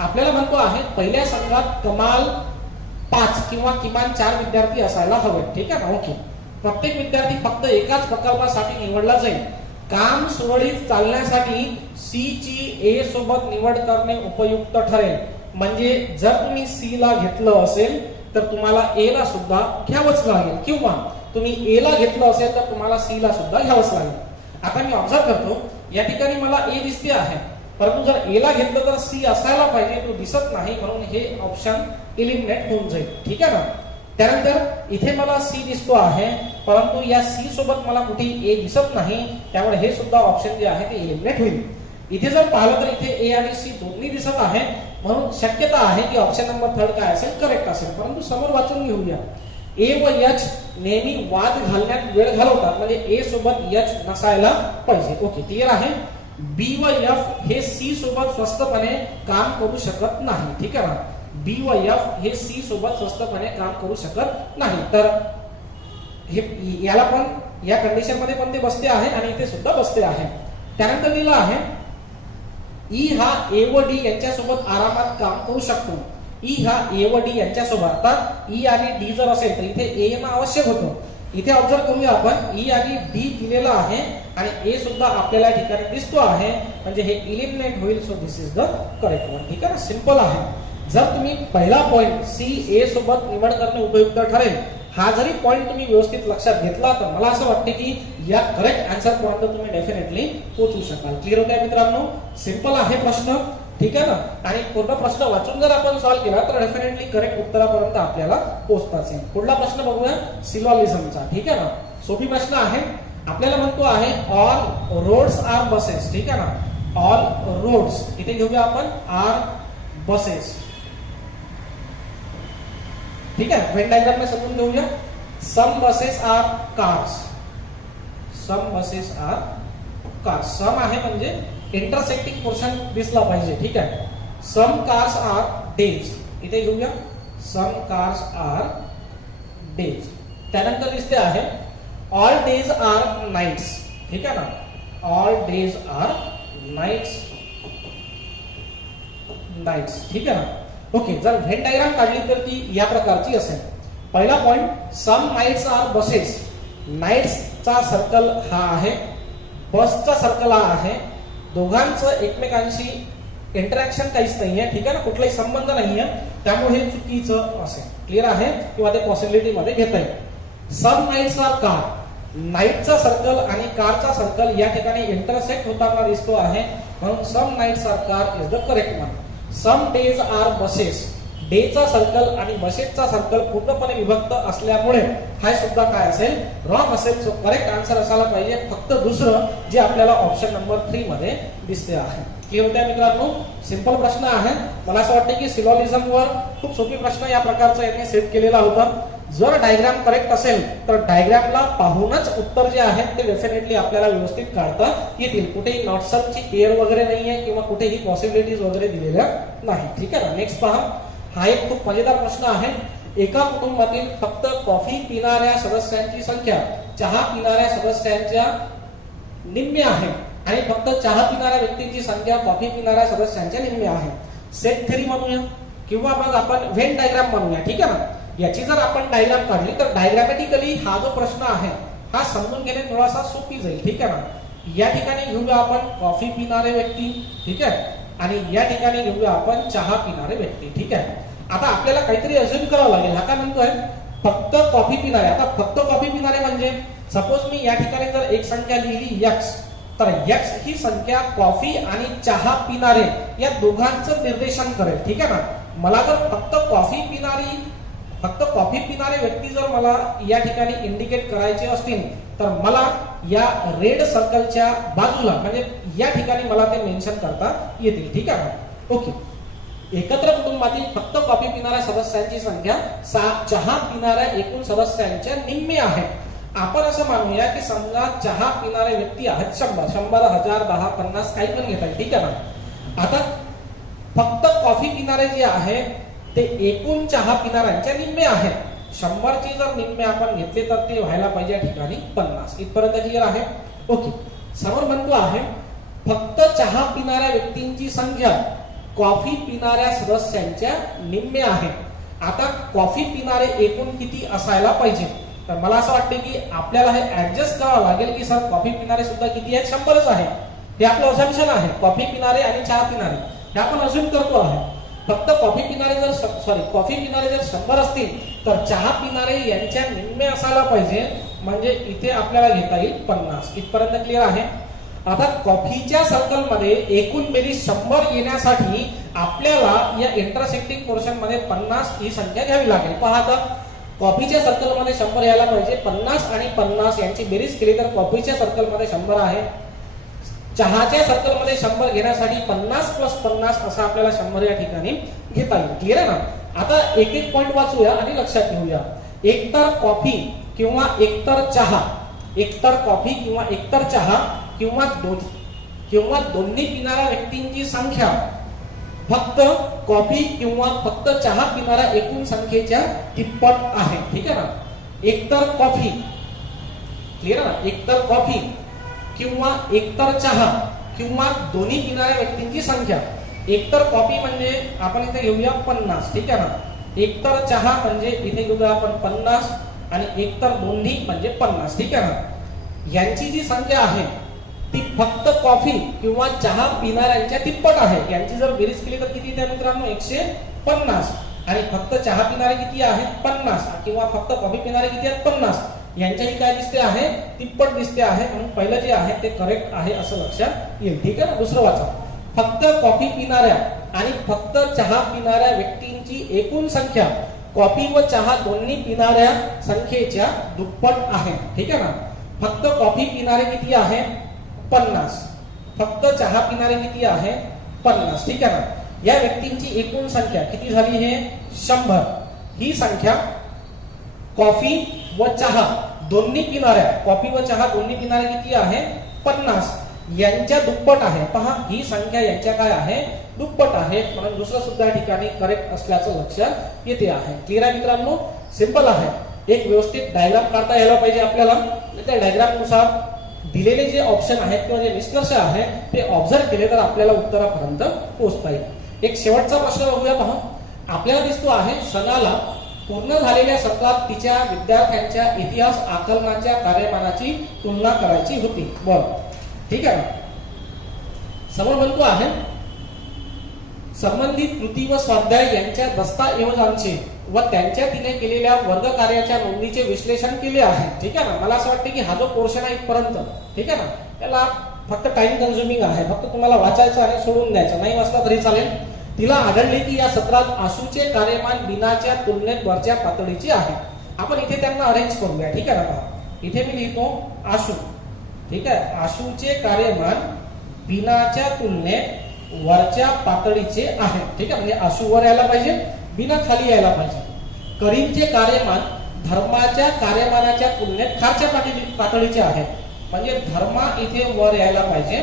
आपल्याला म्हणतो आहे पहिल्या संघात कमाल 5 किंवा किमान 4 विद्यार्थी असायला हवे. ठीक आहे ना? ओके, प्रत्येक विद्यार्थी फक्त एकाच प्रकल्पासाठी निवडला जाईल. काम सुरळीत चालण्यासाठी सी ची ए सोबत निवड करणे उपयुक्त ठरेल. म्हणजे जर तुम्ही सी ला घेतलं असेल तर तुम्हाला ए ला सुद्धा घ्यावंच लागेल, किंवा तुम्ही ए ला घेतलं असेल तर तुम्हाला सी ला सुद्धा घ्यावंच लागेल. आता मी ऑब्झर्व करतो, या ठिकाणी मला ए दिसते आहे, परंतु जर ए ला घेतलं तर सी असायला पाहिजे, तो दिसत नाही, म्हणून हे ऑप्शन इलिमिनेट होऊन जाईल. ठीक आहे ना? त्यानंतर इथे मला सी दिसतो आहे, परंतु या सी सोबत मला कुठे ए दिसत नाही, त्यामुळे हे सुद्धा ऑप्शन जे आहे ते इलिमिनेट होईल. इथे जर पाहिलं तर इथे ए आणि सी दोन्ही दिसत आहे, म्हणून शक्यता आहे की ऑप्शन नंबर 3 काय असेल, करेक्ट असेल. परंतु समोर वाचून घेऊया. ए व एच नेहमी वाद घालण्यात वेळ घालवतात, म्हणजे ए सोबत एच नसायला पाहिजे. ओके, क्लिअर आहे. बी व एफ हे सी सोबत स्वस्तपणे काम करू शकत नाही. ठीक आहे ना? बी व एफ हे सी सोबत स्वस्तपणे काम करू शकत नाही. तर हे याला पण या कंडिशन मध्ये पण ते बसते आहे आणि इथे सुद्धा बसते आहे. त्यानंतर दिलं आहे ई हा ए व डी यांच्यासोबत आरामात काम करू शकतो. ई हा ए व डी यांच्यासोबत, आता ई आणि डी जर असेल तर इथे ए येणं आवश्यक होतं. इथे ऑब्झर्व करूया आपण, ई आणि डी दिलेला आहे आणि ए सुद्धा आपल्याला ठिकाणी दिसतो आहे, म्हणजे हे इलिमिनेट होईल. So this is the correct one. ठीक आहे ना? सिंपल आहे. जर तुम्ही पहिला पॉइंट सी ए सोबत निवड करणे उपयुक्त ठरेल हा जरी पॉइंट तुम्ही व्यवस्थित लक्षात घेतला तर मला असं वाटते की या करेक्ट आन्सर पर्यंत तुम्ही डेफिनेटली पोहोचू शकाल. क्लिअर होत आहे मित्रांनो? सिंपल आहे प्रश्न. ठीक आहे ना? आणि पूर्ण प्रश्न वाचून जर आपण सॉल्व्ह केला तर डेफिनेटली करेक्ट उत्तरापर्यंत आपल्याला पोहोचताच येईल. पुढला प्रश्न बघूया सिलॉलिझमचा. ठीक आहे ना? सोपी प्रश्न आहे. आपल्याला म्हणतो आहे ऑल रोड्स आर बसेस. ठीक आहे ना? ऑल रोड्स इथे घेऊया आपण आर बसेस. ठीक आहे, व्हेन डायग्राम में समजून घेऊया. सम बसेस आर कार्स. सम बसेस आर कार्स. सम आहे म्हणजे इंटरसेक्टिंग पोर्शन दिसला पाहिजे. ठीक आहे. सम कार्स आर डेज. इथे घेऊया सम कार्स आर डेज. त्यानंतर दिसते आहे ऑल डेज आर नाईट्स. ठीक आहे ना, ऑल डेज आर नाईट्स. ठीक आहे ना. ओके, जर व्हेन डायग्राम काढली तर ती या प्रकारची असेल. पहिला पॉइंट, सम नाईट्स आर बसेस. नाईट्सचा सर्कल हा आहे, बसचा सर्कल हा आहे. दोघांचं एकमेकांशी इंटरॅक्शन काहीच नाहीये. ठीक आहे ना, कुठलाही संबंध नाहीये, त्यामुळे हे चुकीचं असेल. क्लिअर आहे किंवा ते पॉसिबिलिटी मध्ये घेता येईल. सम नाईट्स आर कार. नाईटचा सर्कल आणि कारचा सर्कल या ठिकाणी इंटरसेक्ट होताना दिसतो आहे, म्हणून some nights are car is the correct one. Some days are buses. डेचा सर्कल आणि बसेसचा सर्कल पूर्णपणे विभक्त असल्यामुळे हा सुद्धा काय असेल, रॉंग असेल. सो करेक्ट आन्सर असायला पाहिजे फक्त दुसरं, जे आपल्याला ऑप्शन नंबर 3 मध्ये दिसते आहे. क्लिअर होत्या मित्रांनो? सिंपल प्रश्न आहे. मला असं वाटतं की सिलॉजिझम वर खूप सोपी प्रश्न या प्रकारचा यांनी सेट केलेला होता. जर डायग्राम करेक्ट असेल तर डायग्रामला पाहूनच उत्तर जे आहे ते डेफिनेटली आपल्याला व्यवस्थित काढता येतील. कुठेही नॉट्सची पेअर वगैरे नाहीये किंवा कुठेही पॉसिबिलिटीज वगैरे दिलेल्या नाही. ठीक आहे ना. नेक्स्ट पहा, हा एक खूप मजेदार प्रश्न आहे. एका कुटुंबातील फक्त कॉफी पिणाऱ्या सदस्यांची संख्या चहा पिणाऱ्या सदस्यांच्या निम्मे आहे आणि फक्त चहा पिणाऱ्या व्यक्तींची संख्या कॉफी पिणाऱ्या सदस्यांच्या निम्मे आहे. सेट थेरी म्हणूया किंवा मग आपण व्हेन डायग्राम म्हणूया. ठीक आहे ना. याची जर आपण डायग्राम काढली तर डायग्रामॅटिकली हा जो प्रश्न आहे हा समजून घेणे थोडासा सोपी जाईल. ठीक आहे ना. या ठिकाणी घेऊया आपण कॉफी पिणारे व्यक्ती. ठीक आहे, आणि या ठिकाणी घेऊया आपण चहा पिणारे व्यक्ती. ठीक आहे. आता आपल्याला काहीतरी अज्युम करावं लागेल. हा काय म्हणतोय, फक्त कॉफी पिणारे. आता फक्त कॉफी पिणारे म्हणजे सपोज मी या ठिकाणी जर एक संख्या लिहिली x, तर x ही संख्या कॉफी आणि चहा पिणारे या दोघांचं निर्देशन करेल. ठीक आहे ना. मला जर फक्त कॉफी पिणारे व्यक्ती जर मला या ठिकाणी इंडिकेट करायचे असतील तर मला या रेड सर्कलच्या बाजूला म्हणजे या ठिकाणी मला ते मेन्शन करता येतील. ठीक आहे ना. ओके, एकत्र कुटुंबातील फक्त कॉफी पिणाऱ्या सदस्यांची संख्या चहा पिणाऱ्या एकूण सदस्यांच्या निम्मे आहे. आपण असं मानूया की समजा चहा पिणारे व्यक्ती आहेत 100, 1000, 10, 50 काही पण घेता येईल. ठीक आहे ना. आता फक्त कॉफी पिणारे जे आहे ते एकूण चहा पिणाऱ्यांच्या निम्मे आहे. 100ची जर निम्मे आपण घेतले तर ते व्हायला पाहिजे या ठिकाणी 50. इथपर्यंत क्लिअर आहे? ओके, समोर म्हणतो आहे फक्त चहा पिणाऱ्या व्यक्तींची संख्या कॉफी पिणाऱ्या सदस्यांच्या निम्मे आहे. आता कॉफी पिणारे एकूण किती असायला पाहिजे, तर मला असं वाटते की आपल्याला हे ऍडजस्ट करावं लागेल की सर कॉफी पिणारे सुद्धा किती आहेत, 100च आहे. हे आपलं अझम्पशन आहे. कॉफी पिणारे आणि चहा पिणारे हे आपण अज्युम करतो आहे. फक्त कॉफी पिणारे जर 100 असतील तर चहा पिणारे यांच्या निम्मे असायला पाहिजे, म्हणजे इथे आपल्याला घेता येईल 50. इथपर्यंत क्लिअर आहे? आता कॉफीच्या सर्कलमध्ये एकूण बेरीज 100 येण्यासाठी आपल्याला या इंटरसेक्टिंग पोर्शन मध्ये 50 ही संख्या घ्यावी लागेल. पहा आता कॉफीच्या सर्कलमध्ये 100 यायला पाहिजे. 50 आणि 50 यांची बेरीज केली तर कॉफीच्या सर्कलमध्ये 100 आहे. चहाच्या सर्कलमध्ये 100 घेण्यासाठी 50 + 50 असं आपल्याला 100 या ठिकाणी घेता येईल. क्लिअर आहे ना? आता एक एक पॉइंट वाचूया आणि लक्षात ठेवूया. एकतर कॉफी किंवा एकतर चहा, एकतर कॉफी किंवा एकतर चहा किंवा दोन्ही पिणाऱ्या व्यक्तींची संख्या फक्त कॉफी किंवा फक्त चहा पिणाऱ्या एकूण संख्येच्या तिप्पट आहे. ठीक आहे ना? एकतर कॉफी, क्लिअर ना? एकतर कॉफी किंवा एकतर चहा किंवा दोन्ही पिणाऱ्या व्यक्तींची संख्या. एकतर कॉफी म्हणजे आपण इथे घेऊया 50. ठीक आहे ना? एकतर चहा म्हणजे इथे घेऊया आपण 50 आणि एकतर दोन्ही म्हणजे 50. ठीक आहे ना? यांची जी संख्या आहे ती फक्त कॉफी किंवा चहा पिणाऱ्यांच्या तिप्पट आहे. यांची जर बेरीज केली तर किती येते मित्रांनो, 150. आणि फक्त चहा पिणारे किती आहेत, 50. किंवा फक्त कॉफी पिणारे किती आहेत, 50. यांच्याही काय दिसते आहे, तिप्पट दिसते आहे. म्हणून पहिलं जे आहे ते करेक्ट आहे असं लक्षात येईल. ठीक आहे ना? दुसरं वाचा. फक्त कॉफी पिणाऱ्या आणि फक्त चहा पिणाऱ्या व्यक्तींची एकूण संख्या कॉफी व चहा दोन्ही पिणाऱ्या संख्येच्या दुप्पट आहे. ठीक आहे ना? फक्त कॉफी पिणारे किती आहे, 50. फक्त चहा पिणारे किती आहे, 50. ठीक आहे ना? या व्यक्तींची एकूण संख्या किती झाली, हे 100. ही संख्या कॉफी व चहा दोन्ही पिणाऱ्या, कॉफी व चहा दोन्ही पिणाऱ्या किती आहे, 50. यांच्या दुप्पट आहे. पहा, ही संख्या यांच्या काय आहे, दुप्पट आहे. म्हणून दुसरं सुद्धा ठिकाणी करेक्ट असल्याचं लक्षात येते आहे. क्लिअर आहे मित्रांनो? सिंपल आहे. एक व्यवस्थित डायग्राम काढता यायला पाहिजे आपल्याला. त्या डायग्राम नुसार दिलेले जे ऑप्शन आहेत किंवा जे निष्कर्ष आहेत ते ऑब्झर्व केले तर आपल्याला उत्तरापर्यंत पोहोचता येईल. एक शेवटचा प्रश्न बघूया पहा. आपल्याला दिसतो आहे सणाला पूर्ण झालेल्या सत्रात तिच्या विद्यार्थ्यांच्या इतिहास आकलनाच्या कार्यमानाची तुलना करायची होती. बरं, ठीक आहे. समोर म्हणतो आहे संबंधित कृती व स्वाध्याय यांच्या दस्ताऐवजांचे व त्यांच्या तिने केलेल्या वर्ग कार्याच्या नोंदीचे विश्लेषण केले आहे. ठीक आहे ना. मला असं वाटतं की हा जो पोर्शन आहे इथपर्यंत, ठीक आहे ना, त्याला फक्त टाइम कन्झ्युमिंग आहे. फक्त तुम्हाला वाचायचं आणि सोडून द्यायचं, नाही वाचला तरी चालेल. तिला आढळले की या सत्रात आशूचे कार्यमान बिनाच्या तुलनेत वरच्या पातळीचे आहे. आपण इथे त्यांना अरेंज करूया. ठीक आहे ना. इथे मी लिहितो आशू. ठीक आहे. आशूचे कार्यमान बिनाच्या तुलनेत वरच्या पातळीचे आहे. ठीक आहे. म्हणजे आशू वर यायला पाहिजे, बिना खाली यायला पाहिजे. करीमचे कार्यमान धर्माच्या कार्यमानाच्या तुलनेत खालच्या पातळीचे आहे. म्हणजे धर्मा इथे वर यायला पाहिजे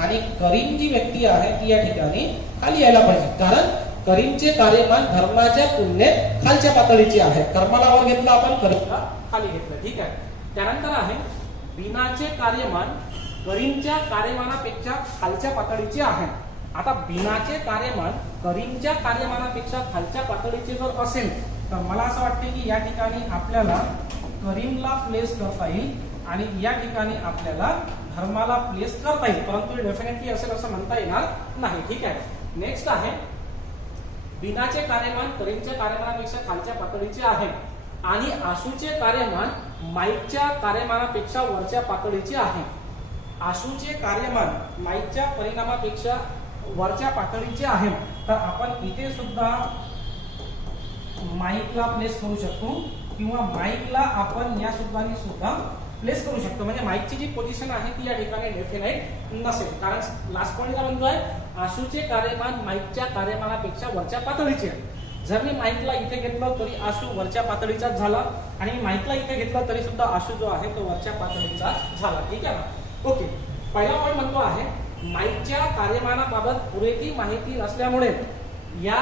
आणि करीम जी व्यक्ती आहे ती या ठिकाणी खाली यायला पाहिजे. कारण करीमचे कार्यमान धर्माच्या तुलनेत खालच्या पातळीचे आहे. कर्माला वर घेतला आपण, करीमला खाली घेतलं. ठीक आहे. त्यानंतर आहे बिनाचे कार्यमान करीमच्या कार्यमानापेक्षा खालच्या पातळीचे आहे. आता बिनाचे कार्यमान करीमच्या कार्यमानापेक्षा खालच्या पातळीचे जर असेल तर मला असं वाटते की या ठिकाणी आपल्याला करीमला प्लेस करता येईल आणि या ठिकाणी आपल्याला धर्माला प्लेस करता येईल, परंतु डेफिनेटली असेल असं म्हणता येणार नाही. ठीक आहे. नेक्स्ट आहे बिनाचे कार्यमान करीमच्या कार्यमानापेक्षा खालच्या पातळीचे आहे आणि आशूचे कार्यमान माईकच्या कार्यमानापेक्षा वरच्या पातळीचे आहे. आशूचे कार्यमान माईकच्या परिणामापेक्षा वरच्या पातळीचे आहे. तर आपण इथे सुद्धा माईकला प्लेस करू शकतो किंवा माईकला आपण या सुद्धा प्लेस करू शकतो. म्हणजे माईकची जी पोझिशन आहे ती या ठिकाणी डेफिनेट नसेल. कारण लास्ट पॉइंटला म्हणतोय आशूचे कार्यमान माईकच्या कार्यमानापेक्षा वरच्या पातळीचे आहे. जर मी माईकला इथे घेतलं तरी आशू वरच्या पातळीचाच झाला आणि मी माईकला इथे घेतलं तरी सुद्धा आशू जो आहे तो वरच्या पातळीचाच झाला. ठीक आहे ना. ओके. पहिला पॉइंट म्हणतो आहे माईकच्या कार्यमानाबाबत पुरेशी माहिती नसल्यामुळे या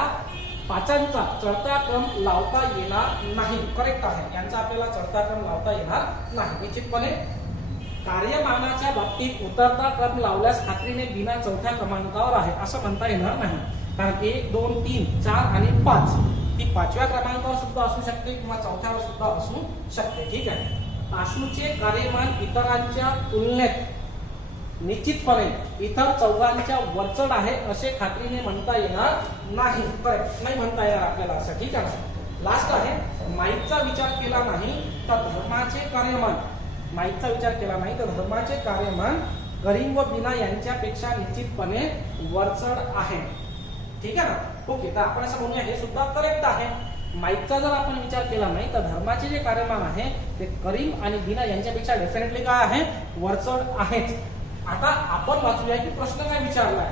पाचांचा चढता क्रम लावता येणार नाही. करेक्ट आहे. यांचा आपल्याला चढता क्रम लावता येणार नाही. निश्चितपणे कार्यमानाच्या बाबतीत उतरता क्रम लावल्यास खात्रीने बिना चौथ्या क्रमांकावर आहे असं म्हणता येणार नाही. कारण 1, 2, 3, 4 आणि 5 ही 5व्या क्रमांकावर सुद्धा असू शकते किंवा चौथ्यावर सुद्धा असू शकते. ठीक आहे. आशूचे कार्यमान इतरांच्या तुलनेत निश्चितपणे इतर चौघांच्या वरचढ आहे असे खात्रीने म्हणता येणार नाही. करेक्ट, नाही म्हणता येणार आपल्याला असं. ठीक आहे. लास्ट आहे माईकचा विचार केला नाही तर धर्माचे कार्यमान, माईकचा विचार केला नाही तर धर्माचे कार्यमान करीम व बिना यांच्यापेक्षा निश्चितपणे वरचढ आहे. ठीक आहे ना. ओके. तर आपण असं म्हणूया हे सुद्धा करेक्ट आहे. माईकचा जर आपण विचार केला नाही तर धर्माचे जे कार्यमान आहे ते करीम आणि बिना यांच्यापेक्षा डेफिनेटली काय आहे, वरचढ आहेच. आता आपण वाचूया की प्रश्न काय विचारलाय.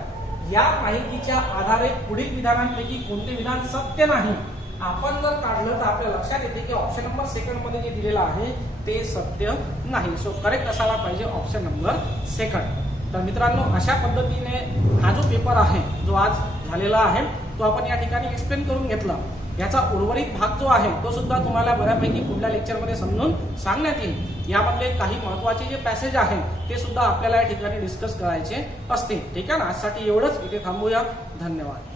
या माहितीच्या आधारे पुढील विधानांपैकी कोणते विधान सत्य नाही. आपण जर काढलं तर आपल्या लक्षात येते की ऑप्शन नंबर सेकंड मध्ये जे दिलेलं आहे ते सत्य नाही. सो करेक्ट असायला पाहिजे ऑप्शन नंबर सेकंड. तर मित्रांनो अशा पद्धतीने हा जो पेपर आहे जो आज झालेला आहे तो आपण या ठिकाणी एक्सप्लेन करून घेतला. याचा उर्वरित भाग जो आहे तो सुद्धा तुम्हाला बऱ्यापैकी पुढल्या लेक्चरमध्ये समजून सांगण्यात येईल. यामधले काही महत्वाचे जे पॅसेज आहेत ते सुद्धा आपल्याला या ठिकाणी डिस्कस करायचे असते. ठीक आहे ना. आजसाठी एवढंच. इथे थांबूया. धन्यवाद.